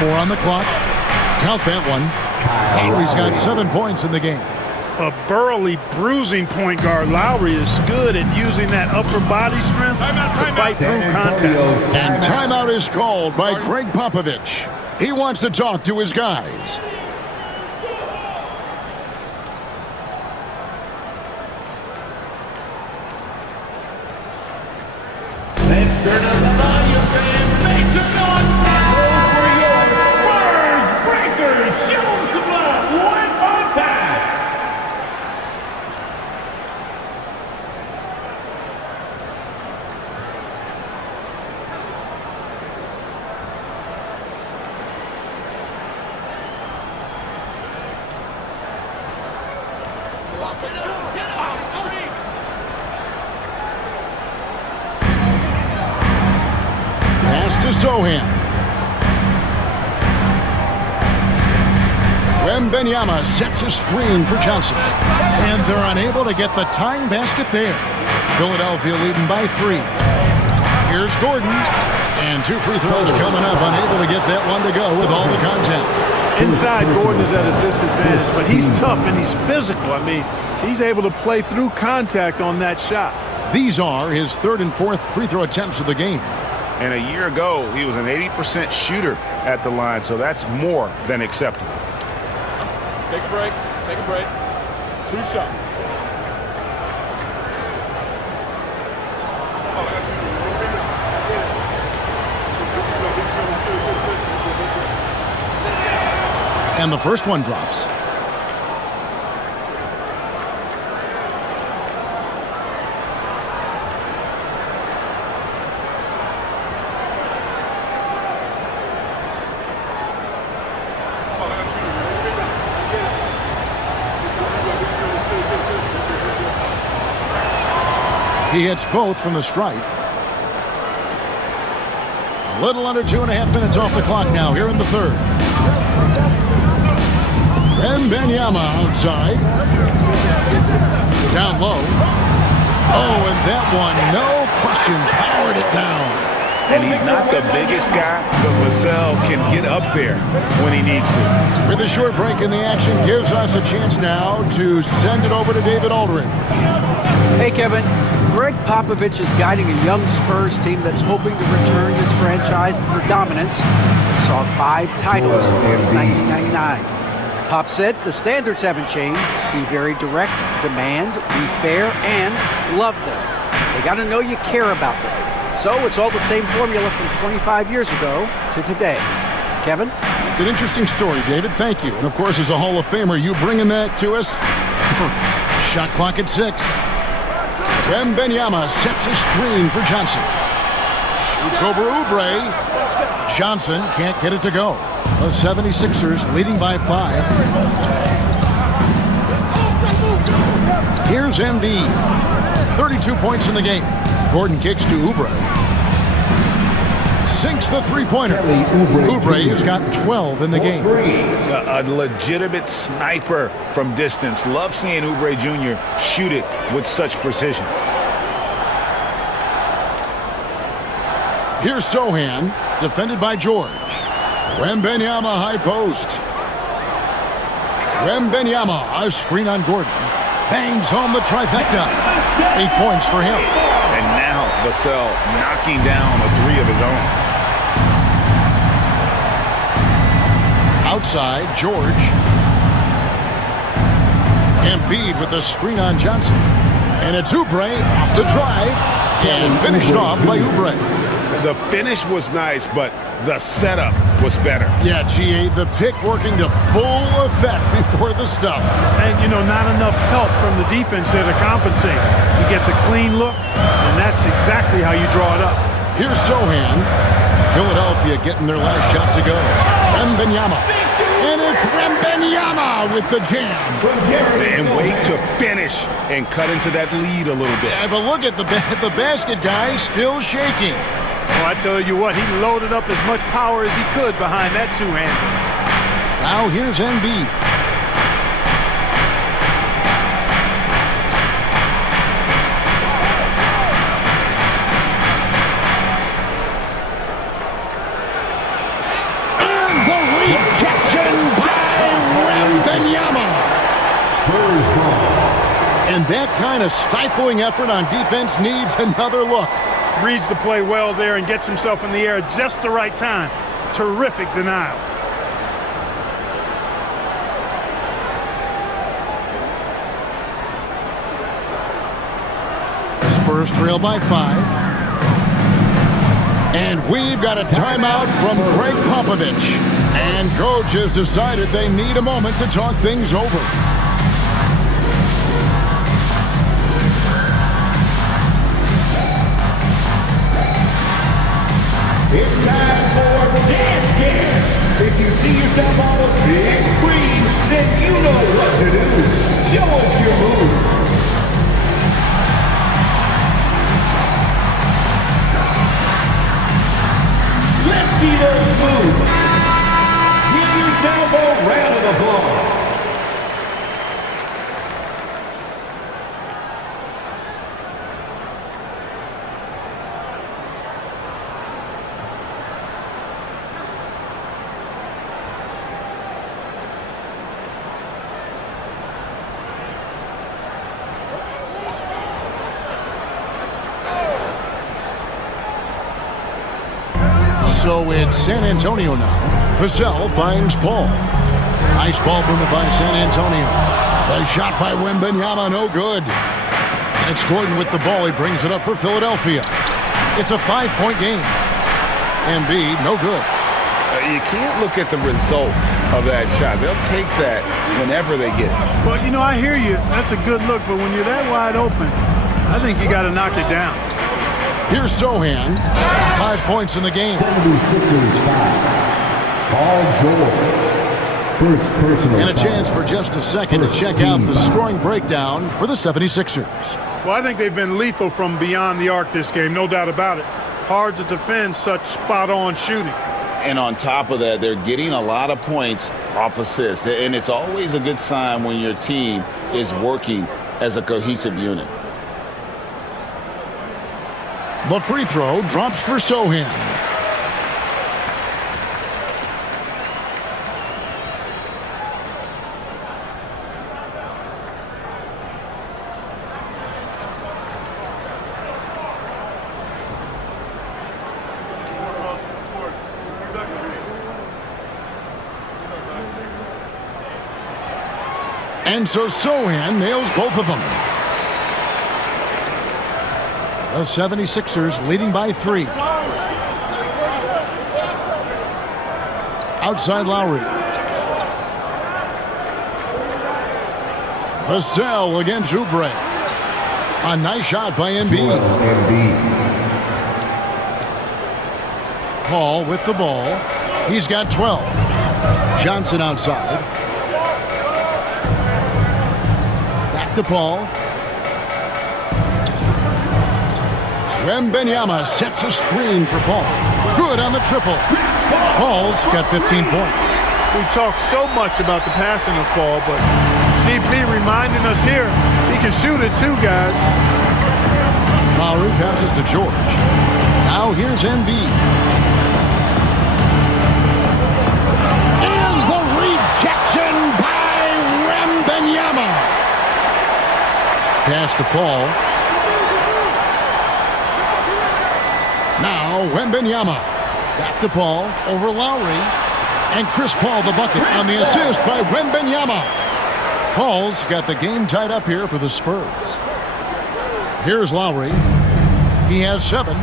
4 on the clock. Count that one. Lowry's got 7 points in the game. A burly, bruising point guard. Lowry is good at using that upper body strength to fight through contact. And timeout is called by Greg Popovich. He wants to talk to his guys. Let's turn up the volume, fans. Make some noise for your Spurs Breakers. Show them some love one more time. Pass to Sohan. Wembanyama sets a screen for Johnson. And they're unable to get the tying basket there. Philadelphia leading by 3. Here's Gordon. And 2 free throws coming up. Unable to get that one to go with all the contact. Inside, Gordon is at a disadvantage, but he's tough and he's physical. I mean, he's able to play through contact on that shot. These are his 3rd and 4th free throw attempts of the game. And a year ago, he was an 80% shooter at the line, so that's more than acceptable. Take a break. Take a break. 2 shots. And the first one drops. He hits both from the stripe. A little under 2.5 minutes off the clock now here in the third. Wembanyama outside. Down low. Oh, and that one, no question, powered it down. And he's not the biggest guy, but Vassell can get up there when he needs to. With a short break in the action, gives us a chance now to send it over to David Aldridge. Hey, Kevin. Greg Popovich is guiding a young Spurs team that's hoping to return this franchise to the dominance that saw 5 titles since 1999. Pop said the standards haven't changed. Be very direct, demand, be fair, and love them. They got to know you care about them. So it's all the same formula from 25 years ago to today. Kevin? It's an interesting story, David. Thank you. And, of course, as a Hall of Famer, you bringing that to us? Perfect. Shot clock at 6. Wembanyama sets a screen for Johnson. Shoots over Oubre. Johnson can't get it to go. The 76ers leading by 5. Here's Embiid. 32 points in the game. Gordon kicks to Oubre. Sinks the three-pointer. Oubre has got 12 in the game. A legitimate sniper from distance. Love seeing Oubre Jr. shoot it with such precision. Here's Sohan, defended by George. Wembanyama high post. Wembanyama, a screen on Gordon. Bangs home the trifecta. 8 points for him. And now Vassell knocking down a 3 of his own. Outside, George. Embiid with a screen on Johnson. And it's Oubre off the drive. And finished off by Oubre. The finish was nice, but the setup was better. Yeah, GA, the pick working to full effect before the stuff. And, you know, not enough help from the defense there to compensate. He gets a clean look, and that's exactly how you draw it up. Here's Sohan. Philadelphia getting their last shot to go. Wembanyama. And it's Wembanyama with the jam. And wait to finish and cut into that lead a little bit. Yeah, but look at the basket guy still shaking. Well, I tell you what, he loaded up as much power as he could behind that two-hander. Now here's Embiid. And the rejection by Wembanyama. Spurs ball. And that kind of stifling effort on defense needs another look. Reads the play well there and gets himself in the air at just the right time. Terrific denial. Spurs trail by 5. And we've got a timeout from Greg Popovich. And coach has decided they need a moment to talk things over. It's time for the dance game. If you see yourself on a big screen, then you know what to do. Show us your move. Let's see those moves. Give yourself a round of applause. So it's San Antonio now. Vassell finds Paul. Nice ball movement by San Antonio. The shot by Wembanyama, no good. And it's Gordon with the ball. He brings it up for Philadelphia. It's a 5-point game. Embiid, no good. You can't look at the result of that shot. They'll take that whenever they get it. Well, you know, I hear you. That's a good look, but when you're that wide open, I think you got to knock it down. Here's Sohan. 5 points in the game. 76ers foul. Paul George. First personal And a chance for just a second to check out the scoring breakdown for the 76ers. Well, I think they've been lethal from beyond the arc this game, no doubt about it. Hard to defend such spot-on shooting. And on top of that, they're getting a lot of points off assists. And it's always a good sign when your team is working as a cohesive unit. The free throw drops for Sohan. And so Sohan nails both of them. The 76ers leading by 3. Outside Lowry. Vassell against Oubre. A nice shot by Embiid. Paul with the ball. He's got 12. Johnson outside. Back to Paul. Wembanyama sets a screen for Paul. Good on the triple. Paul's got 15 points. We talk so much about the passing of Paul, but CP reminding us here, he can shoot it too, guys. Lowry passes to George. Now here's Embiid. And the rejection by Wembanyama. Pass to Paul. Now Wembanyama. Back to Paul over Lowry. And Chris Paul the bucket on the assist by Wembanyama. Paul's got the game tied up here for the Spurs. Here's Lowry. He has 7.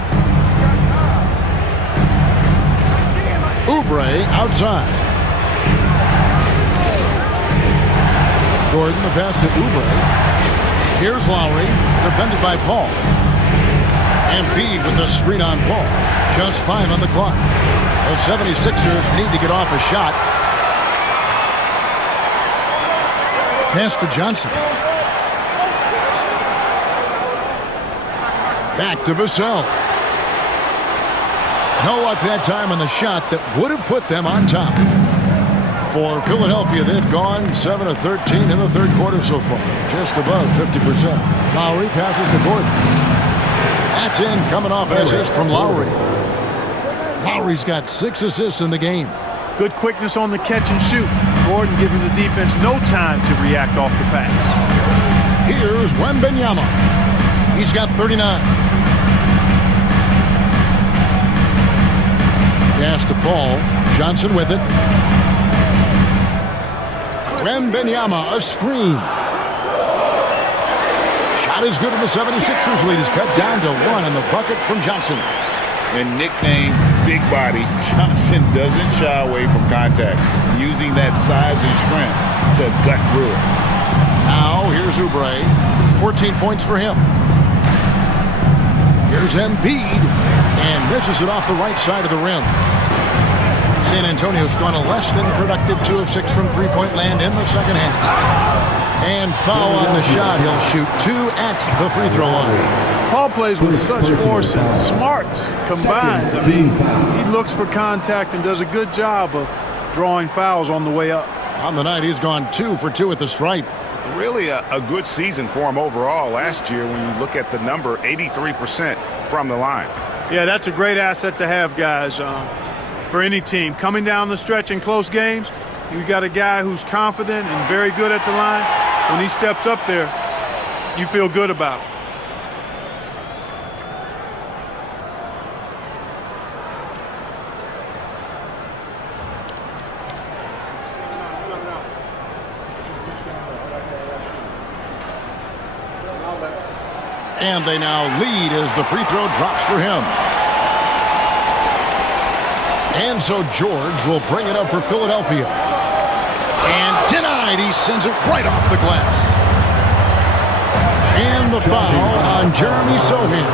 Oubre outside. Gordon the pass to Oubre. Here's Lowry, defended by Paul. Embiid with the screen on Paul. Just 5 on the clock. The 76ers need to get off a shot. Pass to Johnson. Back to Vassell. No luck that time on the shot that would have put them on top. For Philadelphia, they've gone 7 of 13 in the third quarter so far. Just above 50%. Lowry passes to Gordon. That's in, coming off an assist from Lowry. Lowry's got 6 assists in the game. Good quickness on the catch and shoot. Gordon giving the defense no time to react off the pass. Here's Wembanyama. He's got 39. Pass to Paul. Johnson with it. Wembanyama, a screen. Shot is good, and the 76ers lead is cut down to 1 on the bucket from Johnson. And nicknamed Big Body, Johnson doesn't shy away from contact, using that size and strength to gut through it. Now here's Oubre. 14 points for him. Here's Embiid, and misses it off the right side of the rim. San Antonio's gone a less than productive 2 of 6 from three-point land in the second half. And foul on the shot. He'll shoot 2 at the free throw line. Paul plays with such force and smarts combined. I mean, he looks for contact and does a good job of drawing fouls on the way up. On the night, he's gone 2 for 2 at the stripe. Really a good season for him overall last year when you look at the number, 83% from the line. Yeah, that's a great asset to have, guys, for any team. Coming down the stretch in close games, you got a guy who's confident and very good at the line. When he steps up there, you feel good about it. And they now lead as the free throw drops for him. And so George will bring it up for Philadelphia. And denied. He sends it right off the glass. And the foul on Jeremy Sohan.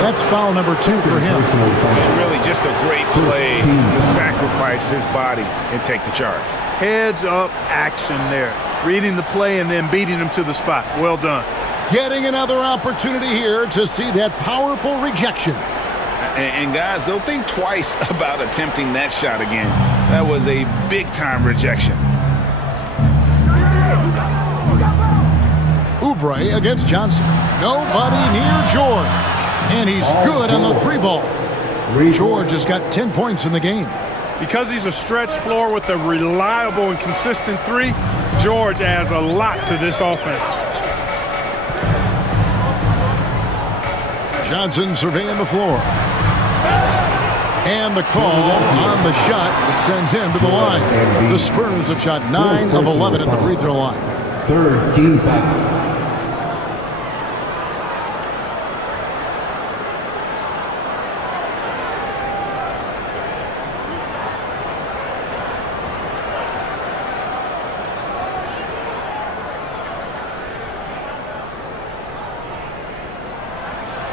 That's foul number 2 for him. And really just a great play to sacrifice his body and take the charge. Heads up action there. Reading the play and then beating him to the spot. Well done. Getting another opportunity here to see that powerful rejection. And guys, they'll think twice about attempting that shot again. That was a big-time rejection. Oubre against Johnson. Nobody near George. And he's good on the 3-ball. George has got 10 points in the game. Because he's a stretch floor with a reliable and consistent 3, George adds a lot to this offense. Johnson surveying the floor. And the call on the shot that sends him to the line. The Spurs have shot 9 of 11 at the free throw line. Third team foul.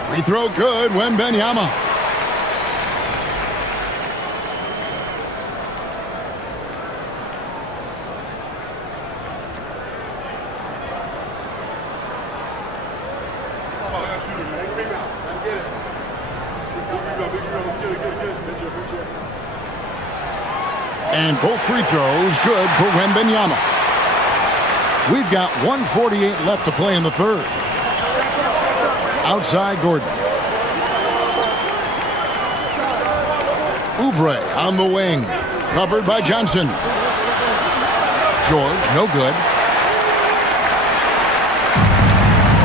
Free throw good, Wembanyama. And both free throws good for Wembanyama. We've got 1:48 left to play in the third. Outside Gordon. Oubre on the wing. Covered by Johnson. George, no good.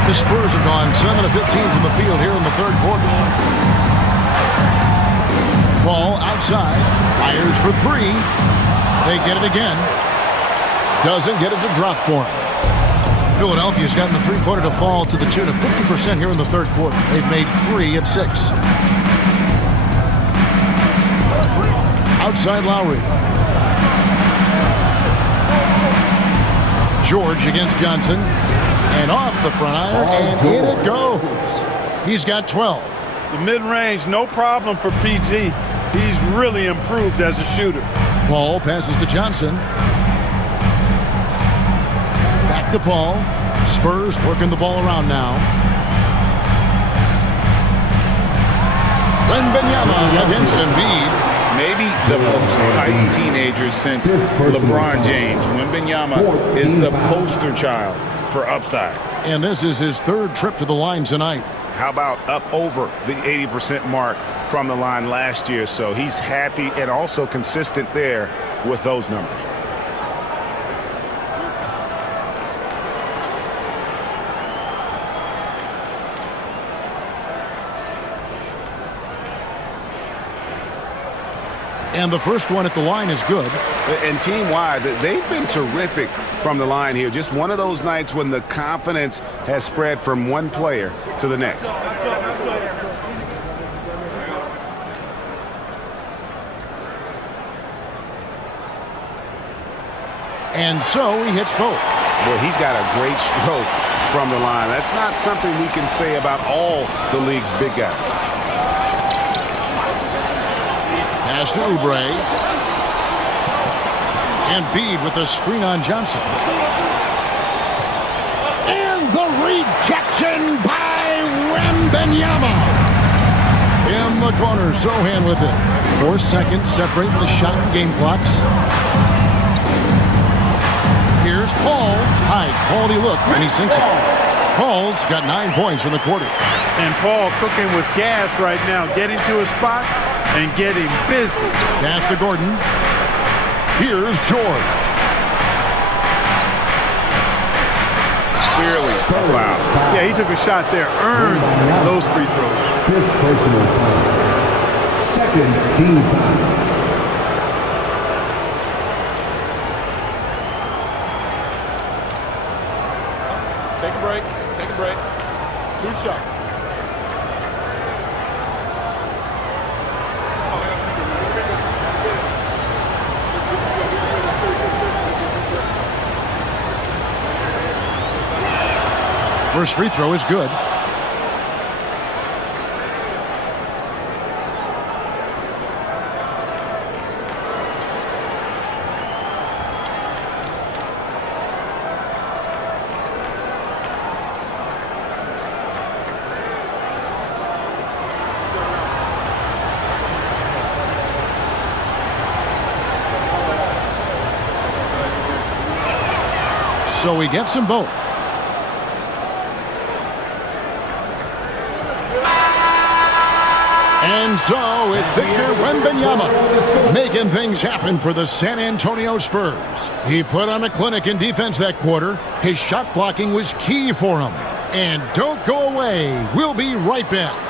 The Spurs have gone 7 of 15 from the field here in the third quarter. Ball outside. Fires for 3. They get it again. Doesn't get it to drop for him. Philadelphia's gotten the three-pointer to fall to the tune of 50% here in the third quarter. They've made 3 of 6. Outside Lowry. George against Johnson. And off the front iron, and in it goes. He's got 12. The mid-range, no problem for PG. He's really improved as a shooter. Paul passes to Johnson. Back to Paul. Spurs working the ball around now. Wembanyama against Embiid. Maybe the most hyped teenager since LeBron James. Wembanyama is the poster child for upside. And this is his third trip to the line tonight. How about up over the 80% mark from the line last year? So he's happy and also consistent there with those numbers. And the first one at the line is good. And team-wide, they've been terrific from the line here. Just one of those nights when the confidence has spread from one player to the next. And so he hits both. Well, he's got a great stroke from the line. That's not something we can say about all the league's big guys. Pass to Oubre. Embiid with a screen on Johnson. And the rejection by Wembanyama. In the corner, Sohan with it. 4 seconds separating the shot and game clocks. Here's Paul. High quality look, and he sinks it. Paul's got 9 points in the quarter. And Paul cooking with gas right now, getting to his spots and getting busy. Pass to Gordon. Here's George. Clearly a foul. Yeah, he took a shot there, earned those free throws. 5th personal foul. 2nd team foul. Take a break. Take a break. 2 shots. First free throw is good. So he gets them both. And so it's Victor Wembanyama making things happen for the San Antonio Spurs. He put on a clinic in defense that quarter. His shot blocking was key for him. And don't go away. We'll be right back.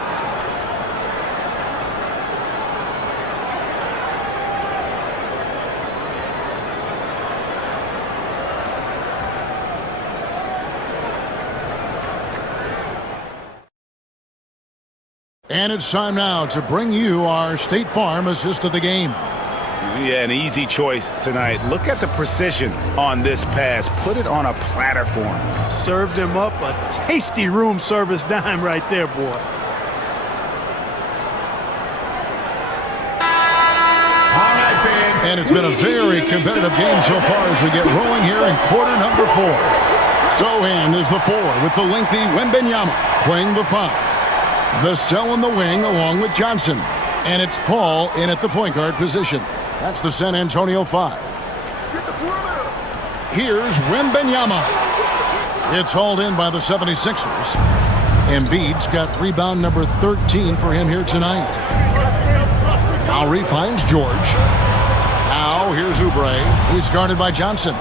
And it's time now to bring you our State Farm assist of the game. Yeah, an easy choice tonight. Look at the precision on this pass. Put it on a platter for him. Served him up a tasty room service dime right there, boy. And it's been a very competitive game so far as we get rolling here in quarter number 4. Sohan is the 4 with the lengthy Wembanyama playing the 5. Vassell in the wing along with Johnson. And it's Paul in at the point guard position. That's the San Antonio 5. Here's Wembanyama. It's hauled in by the 76ers. Embiid's got rebound number 13 for him here tonight. Lowry finds George. Now here's Oubre. He's guarded by Johnson.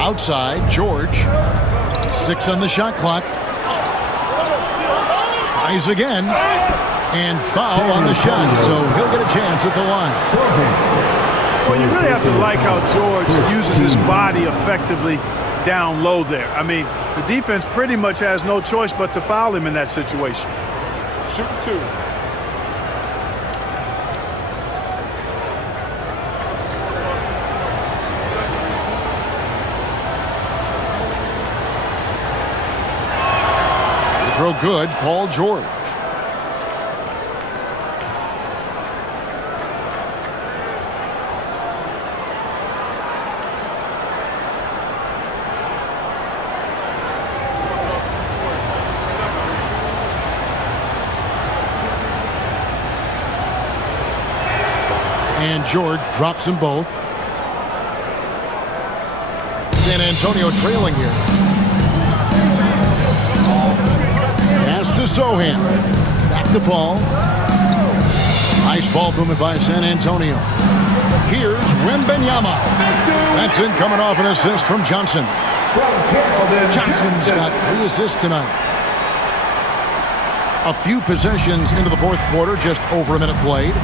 Outside, George. 6 on the shot clock. Tries again. And foul on the shot, so he'll get a chance at the line. Well, you really have to like how George uses his body effectively down low there. I mean, the defense pretty much has no choice but to foul him in that situation. Shooting 2. Throw good, Paul George. And George drops them both. San Antonio trailing here. Pass to Sohan. Back to Paul. Nice ball movement by San Antonio. Here's Wembanyama. That's in coming off an assist from Johnson. Johnson's got 3 assists tonight. A few possessions into the fourth quarter, just over a minute played.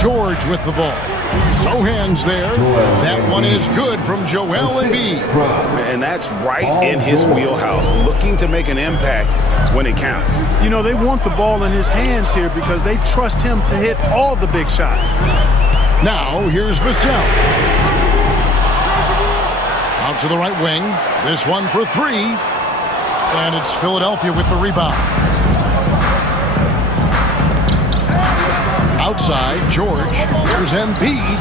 George with the ball. Sohan's there. That one is good from Joel Embiid. And that's right in his wheelhouse, looking to make an impact when it counts. You know, they want the ball in his hands here because they trust him to hit all the big shots. Now, here's Vassell. Out to the right wing. This one for 3. And it's Philadelphia with the rebound. Outside, George. Here's Embiid.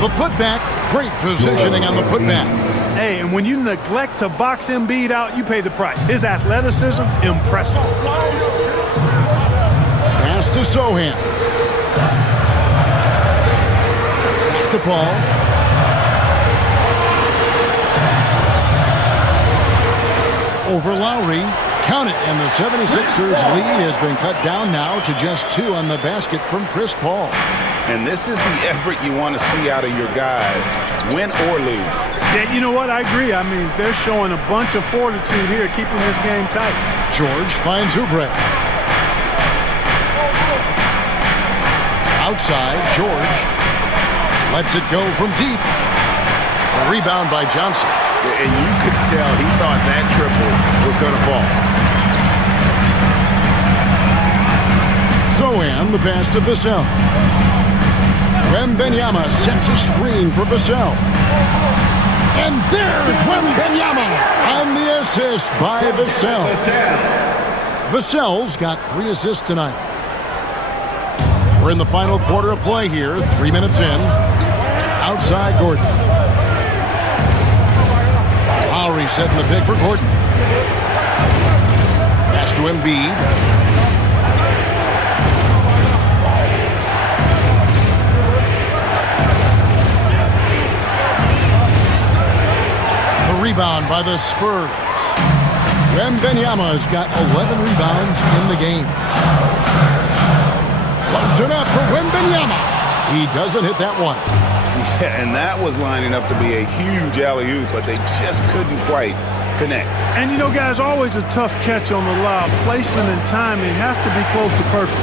The putback. Great positioning on the putback. Hey, and when you neglect to box Embiid out, you pay the price. His athleticism, impressive. Pass to Sohan. Back to Paul. Over Lowry. Count it, and the 76ers lead has been cut down now to just 2 on the basket from Chris Paul. And this is the effort you want to see out of your guys, win or lose. Yeah, you know what? I agree. I mean, they're showing a bunch of fortitude here, keeping this game tight. George finds Oubre. Outside, George lets it go from deep. A rebound by Johnson. And you could tell he thought that triple was going to fall. Sohan, the pass to Vassell. Wembanyama sets a screen for Vassell. And there's Wembanyama on the assist by Vassell. Vassell's got 3 assists tonight. We're in the final quarter of play here, 3 minutes in. Outside Gordon. Lowry setting the pick for Gordon. Pass to Embiid. The rebound by the Spurs. Wembanyama's got 11 rebounds in the game. Plugs it up for Wembanyama. He doesn't hit that one. Yeah, and that was lining up to be a huge alley-oop, but they just couldn't quite connect. And you know, guys, always a tough catch on the lob. Placement and timing have to be close to perfect.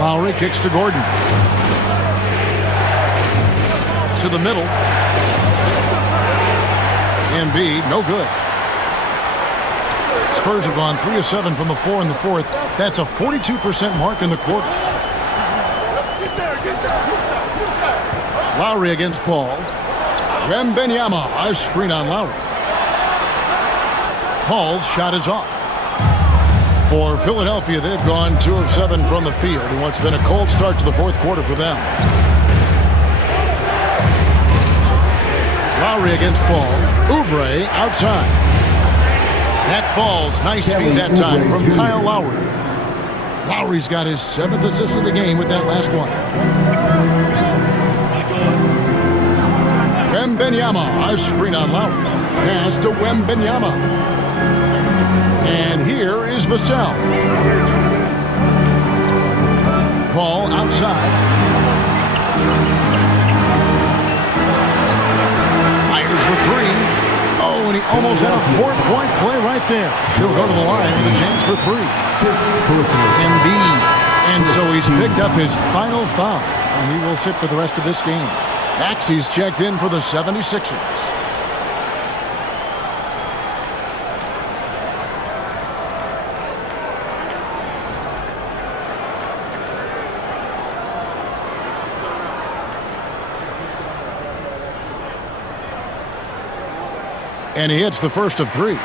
Lowry kicks to Gordon. To the middle. Embiid, no good. Spurs have gone 3 of 7 from the floor in the fourth. That's a 42% mark in the quarter. Lowry against Paul. Wembanyama, a screen on Lowry. Paul's shot is off. For Philadelphia, they've gone 2 of 7 from the field in what's been a cold start to the fourth quarter for them. Lowry against Paul. Oubre outside. That falls. Nice feed that time from Kyle Lowry. Lowry's got his 7th assist of the game with that last one. Wembanyama, a screen on Lowry. Pass to Wembanyama. And here is Vassell. Paul outside. Fires the 3. Oh, and he almost had a 4-point play right there. He'll go to the line with a chance for 3. Embiid. And so he's picked up his final foul. And he will sit for the rest of this game. Maxey's checked in for the 76ers. And he hits the first of 3.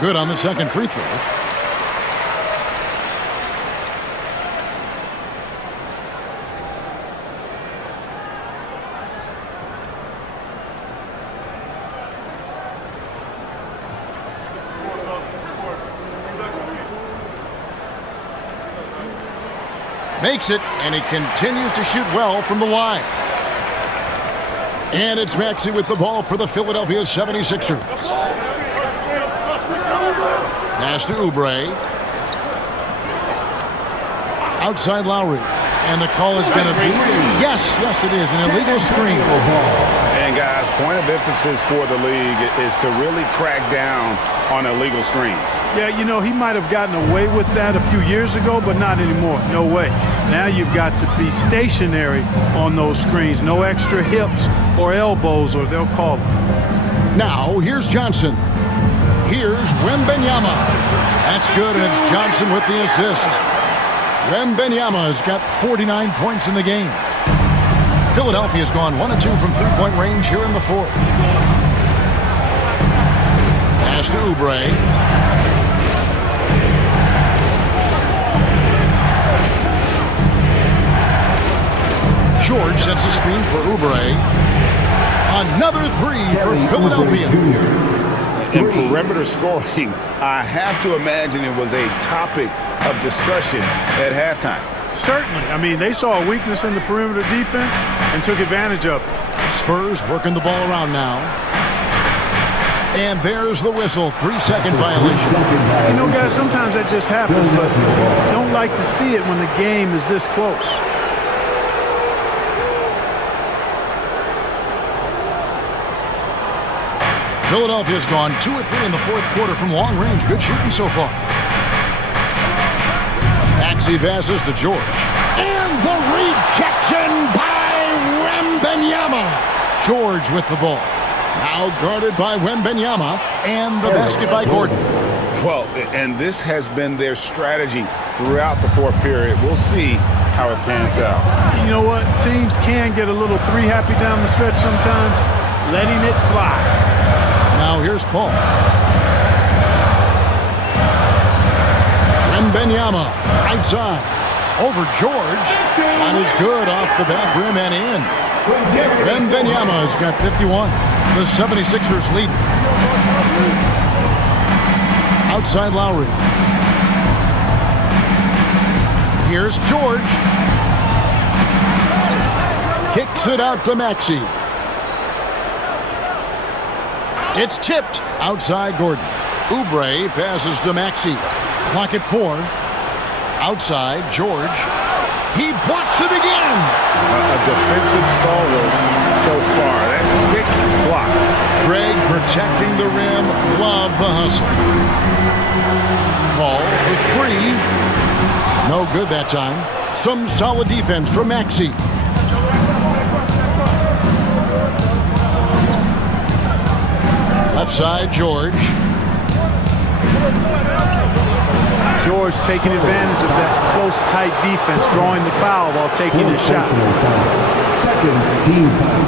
Good on the second free throw. Makes it, and he continues to shoot well from the line. And it's Maxey with the ball for the Philadelphia 76ers. Pass to Oubre. Outside Lowry. And the call is going to be, yes, it is, an illegal screen. And guys, point of emphasis for the league is to really crack down on illegal screens. Yeah, you know, he might have gotten away with that a few years ago, but not anymore. No way. Now you've got to be stationary on those screens. No extra hips or elbows, or they'll call them. Now, here's Johnson. Here's Wembanyama. That's good, and it's Johnson with the assist. Wembanyama's got 49 points in the game. Philadelphia's gone 1 of 2 from three-point range here in the fourth. Pass to Oubre. George sets a screen for Oubre. Another 3 for Philadelphia. In perimeter scoring, I have to imagine it was a topic of discussion at halftime. Certainly. I mean, they saw a weakness in the perimeter defense and took advantage of it. Spurs working the ball around now. And there's the whistle. 3-second violation. You know, guys, sometimes that just happens, but you don't like to see it when the game is this close. Philadelphia's gone 2 of 3 in the fourth quarter from long range. Good shooting so far. Maxey passes to George. And the rejection by Wembanyama. George with the ball. Now guarded by Wembanyama. And the basket by Gordon. Well, and this has been their strategy throughout the fourth period. We'll see how it pans out. You know what? Teams can get a little three-happy down the stretch sometimes. Letting it fly. Now here's Paul. Wembanyama outside. Over George. Shot is good off the back rim and in. Wembanyama's got 51. The 76ers lead. Outside Lowry. Here's George. Kicks it out to Maxey. It's tipped. Outside Gordon. Oubre passes to Maxey. Clock at 4. Outside George. He blocks it again. A defensive stalwart so far. That's 6 blocks. Greg protecting the rim. Love the hustle. Ball for 3. No good that time. Some solid defense from Maxey. Left side, George. George taking advantage of that close, tight defense, drawing the foul while taking his shot. Second team foul.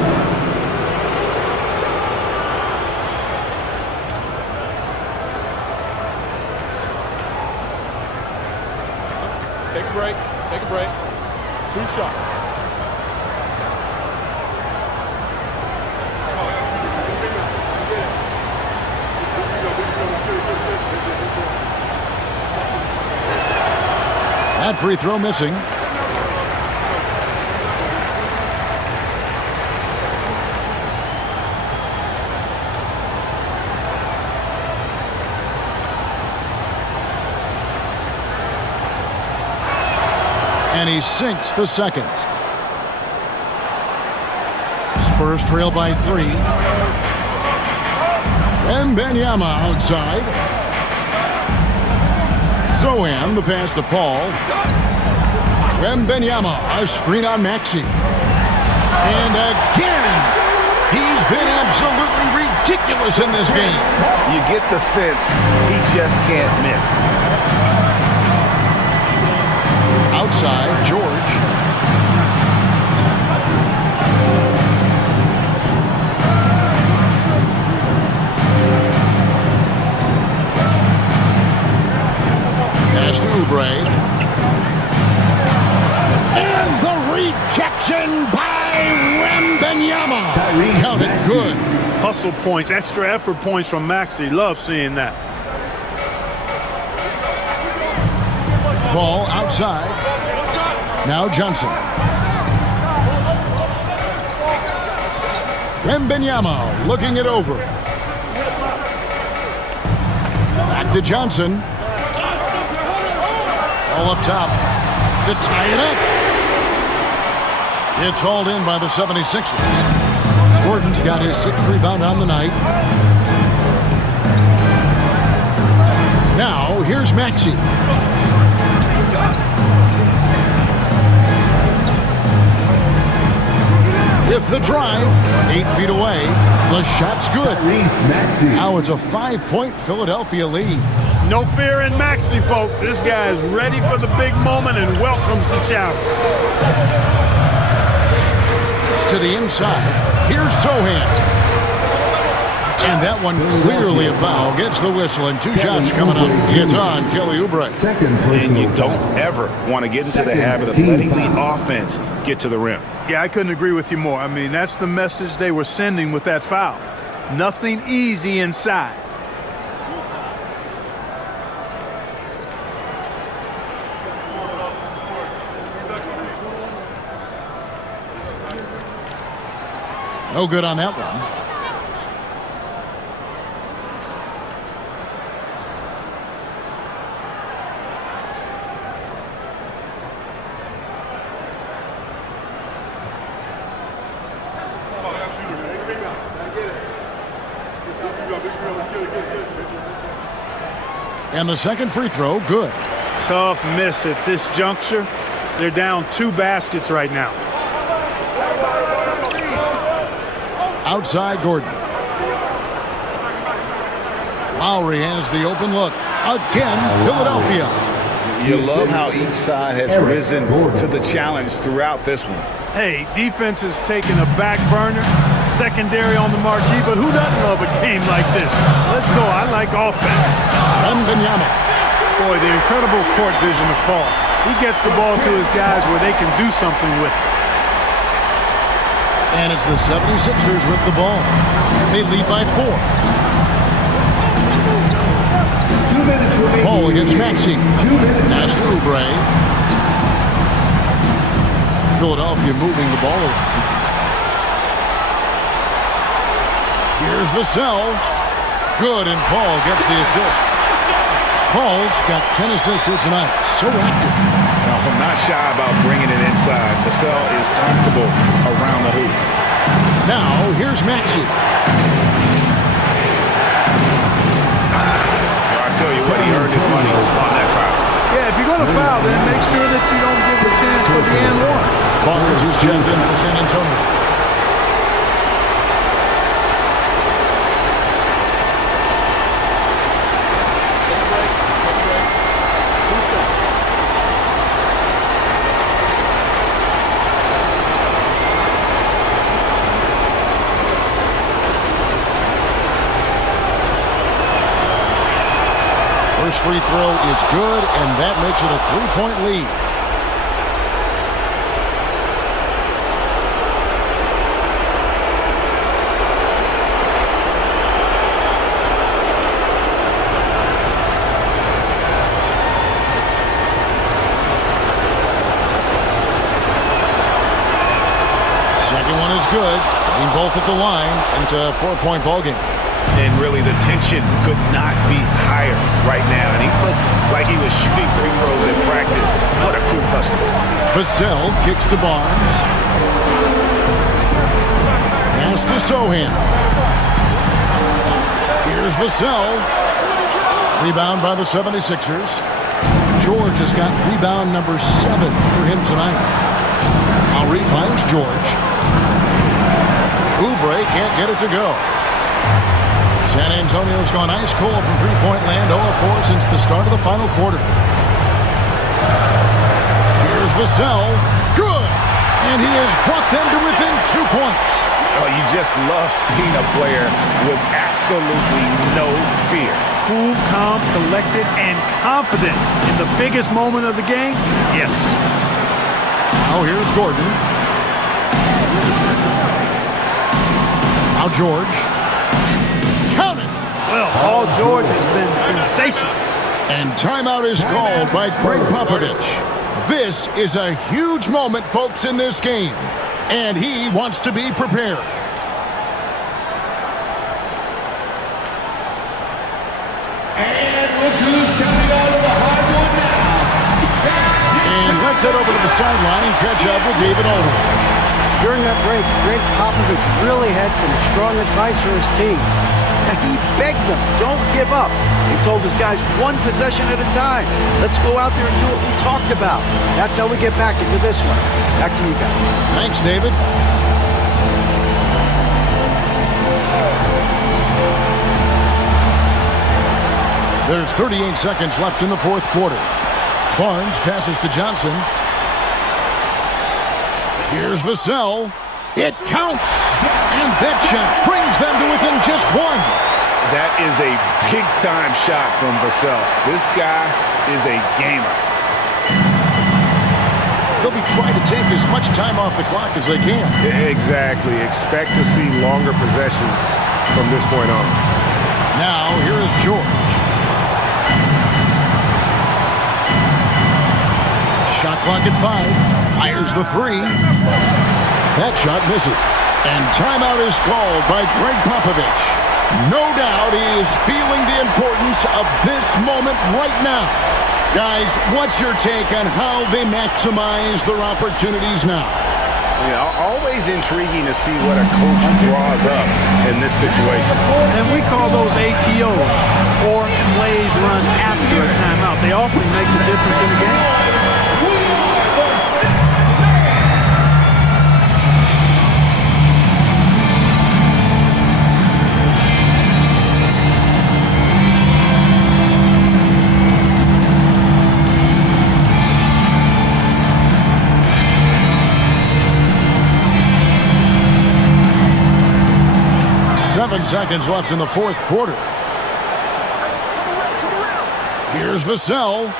Take a break. Take a break. 2 shots. That free throw missing. And he sinks the second. Spurs trail by 3. Wembanyama outside. Zohan, the pass to Paul. Wembanyama, a screen on Maxey. And again, he's been absolutely ridiculous in this game. You get the sense he just can't miss. Outside, George. Pass to Oubre. And the rejection by Wembanyama. Counted good. Hustle points, extra effort points from Maxey. Love seeing that. Ball outside. Now Johnson. Wembanyama looking it over. Back to Johnson. All up top to tie it up. It's hauled in by the 76ers. Gordon's got his 6th rebound on the night. Now here's Maxey. With the drive, 8 feet away, the shot's good. Now it's a 5-point Philadelphia lead. No fear in Maxey, folks. This guy is ready for the big moment and welcomes the challenge. To the inside, here's Zohan. And that one clearly a foul. Gets the whistle and 2 shots coming up. It's on Kelly Oubre. And you don't ever want to get into the habit of letting the offense get to the rim. Yeah, I couldn't agree with you more. I mean, that's the message they were sending with that foul. Nothing easy inside. No good on that one. And the second free throw, good. Tough miss at this juncture. They're down 2 baskets right now. Outside Gordon. Lowry has the open look. Again, Philadelphia. You love how each side has risen to the challenge throughout this one. Hey, defense is taking a back burner, secondary on the marquee, but who doesn't love a game like this? Let's go. I like offense. Wembanyama. Boy, the incredible court vision of Paul. He gets the ball to his guys where they can do something with it. And it's the 76ers with the ball. They lead by 4. 2 minutes remaining. Paul against Maxey. 2 minutes. Pass to Oubre. Philadelphia moving the ball around. Here's Vassell. Good, and Paul gets the assist. Paul's got 10 assists here tonight. So active. I'm not shy about bringing it inside. Vassell is comfortable around the hoop. Now, here's Maxey. I tell you what, he earned his money on that foul. Yeah, if you're going to foul, then make sure that you don't give a chance for the and one. Barnes is checked in for San Antonio. First free throw is good, and that makes it a 3-point lead. Second one is good. Getting both at the line, and it's a 4-point ball game. And really, the tension could not be higher right now. And he looked like he was shooting free throws in practice. What a cool customer. Vassell kicks to Barnes. Pass to Sohan. Here's Vassell. Rebound by the 76ers. George has got rebound number 7 for him tonight. Lowry finds George. Oubre can't get it to go. San Antonio's gone ice cold from three-point land, 0-4 since the start of the final quarter. Here's Vassell. Good! And he has brought them to within 2 points. Oh, you just love seeing a player with absolutely no fear. Cool, calm, collected, and confident in the biggest moment of the game? Yes. Now here's Gordon. Now George. Count it! Well, Paul George has been sensational. And timeout is called by Greg Popovich. This is a huge moment, folks, in this game. And he wants to be prepared. And look who's coming out of the hardwood now. And let's head over to the sideline and catch up with David Aldridge. During that break, Greg Popovich really had some strong advice for his team. He begged them, don't give up. He told his guys, one possession at a time. Let's go out there and do what we talked about. That's how we get back into this one. Back to you guys. Thanks, David. There's 38 seconds left in the fourth quarter. Barnes passes to Johnson. Here's Vassell. It counts! And that shot brings them to within just 1. That is a big-time shot from Vassell. This guy is a gamer. They'll be trying to take as much time off the clock as they can. Exactly. Expect to see longer possessions from this point on. Now, here is George. Shot clock at 5. Fires the 3. That shot misses. And timeout is called by Greg Popovich. No doubt he is feeling the importance of this moment right now. Guys, what's your take on how they maximize their opportunities now? Yeah, always intriguing to see what a coach draws up in this situation. And we call those ATOs, or plays run after a timeout. They often make the difference in the game. 7 seconds left in the fourth quarter. Here's Vassell.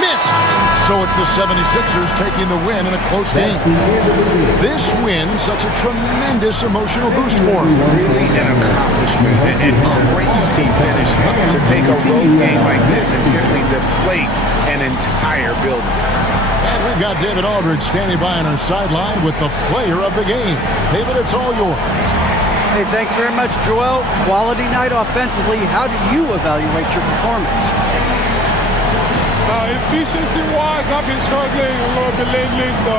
Missed. So it's the 76ers taking the win in a close game. This win, such a tremendous emotional boost for them. Really an accomplishment and crazy finish to take a road game like this and simply deflate an entire building. And we've got David Aldridge standing by on our sideline with the player of the game. David, it's all yours. Hey, thanks very much, Joel. Quality night offensively. How do you evaluate your performance? Efficiency-wise, I've been struggling a little bit lately, so,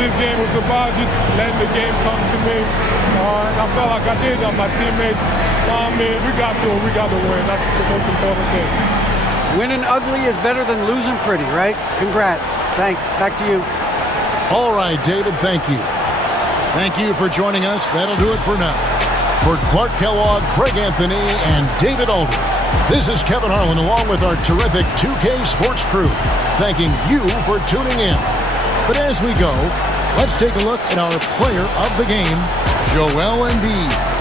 this game was about just letting the game come to me. And I felt like I did. My teammates found me. We got the win. That's the most important thing. Winning ugly is better than losing pretty, right? Congrats. Thanks. Back to you. All right, David, thank you. Thank you for joining us. That'll do it for now. For Clark Kellogg, Greg Anthony, and David Aldridge, this is Kevin Harlan along with our terrific 2K Sports crew, thanking you for tuning in. But as we go, let's take a look at our player of the game, Joel Embiid.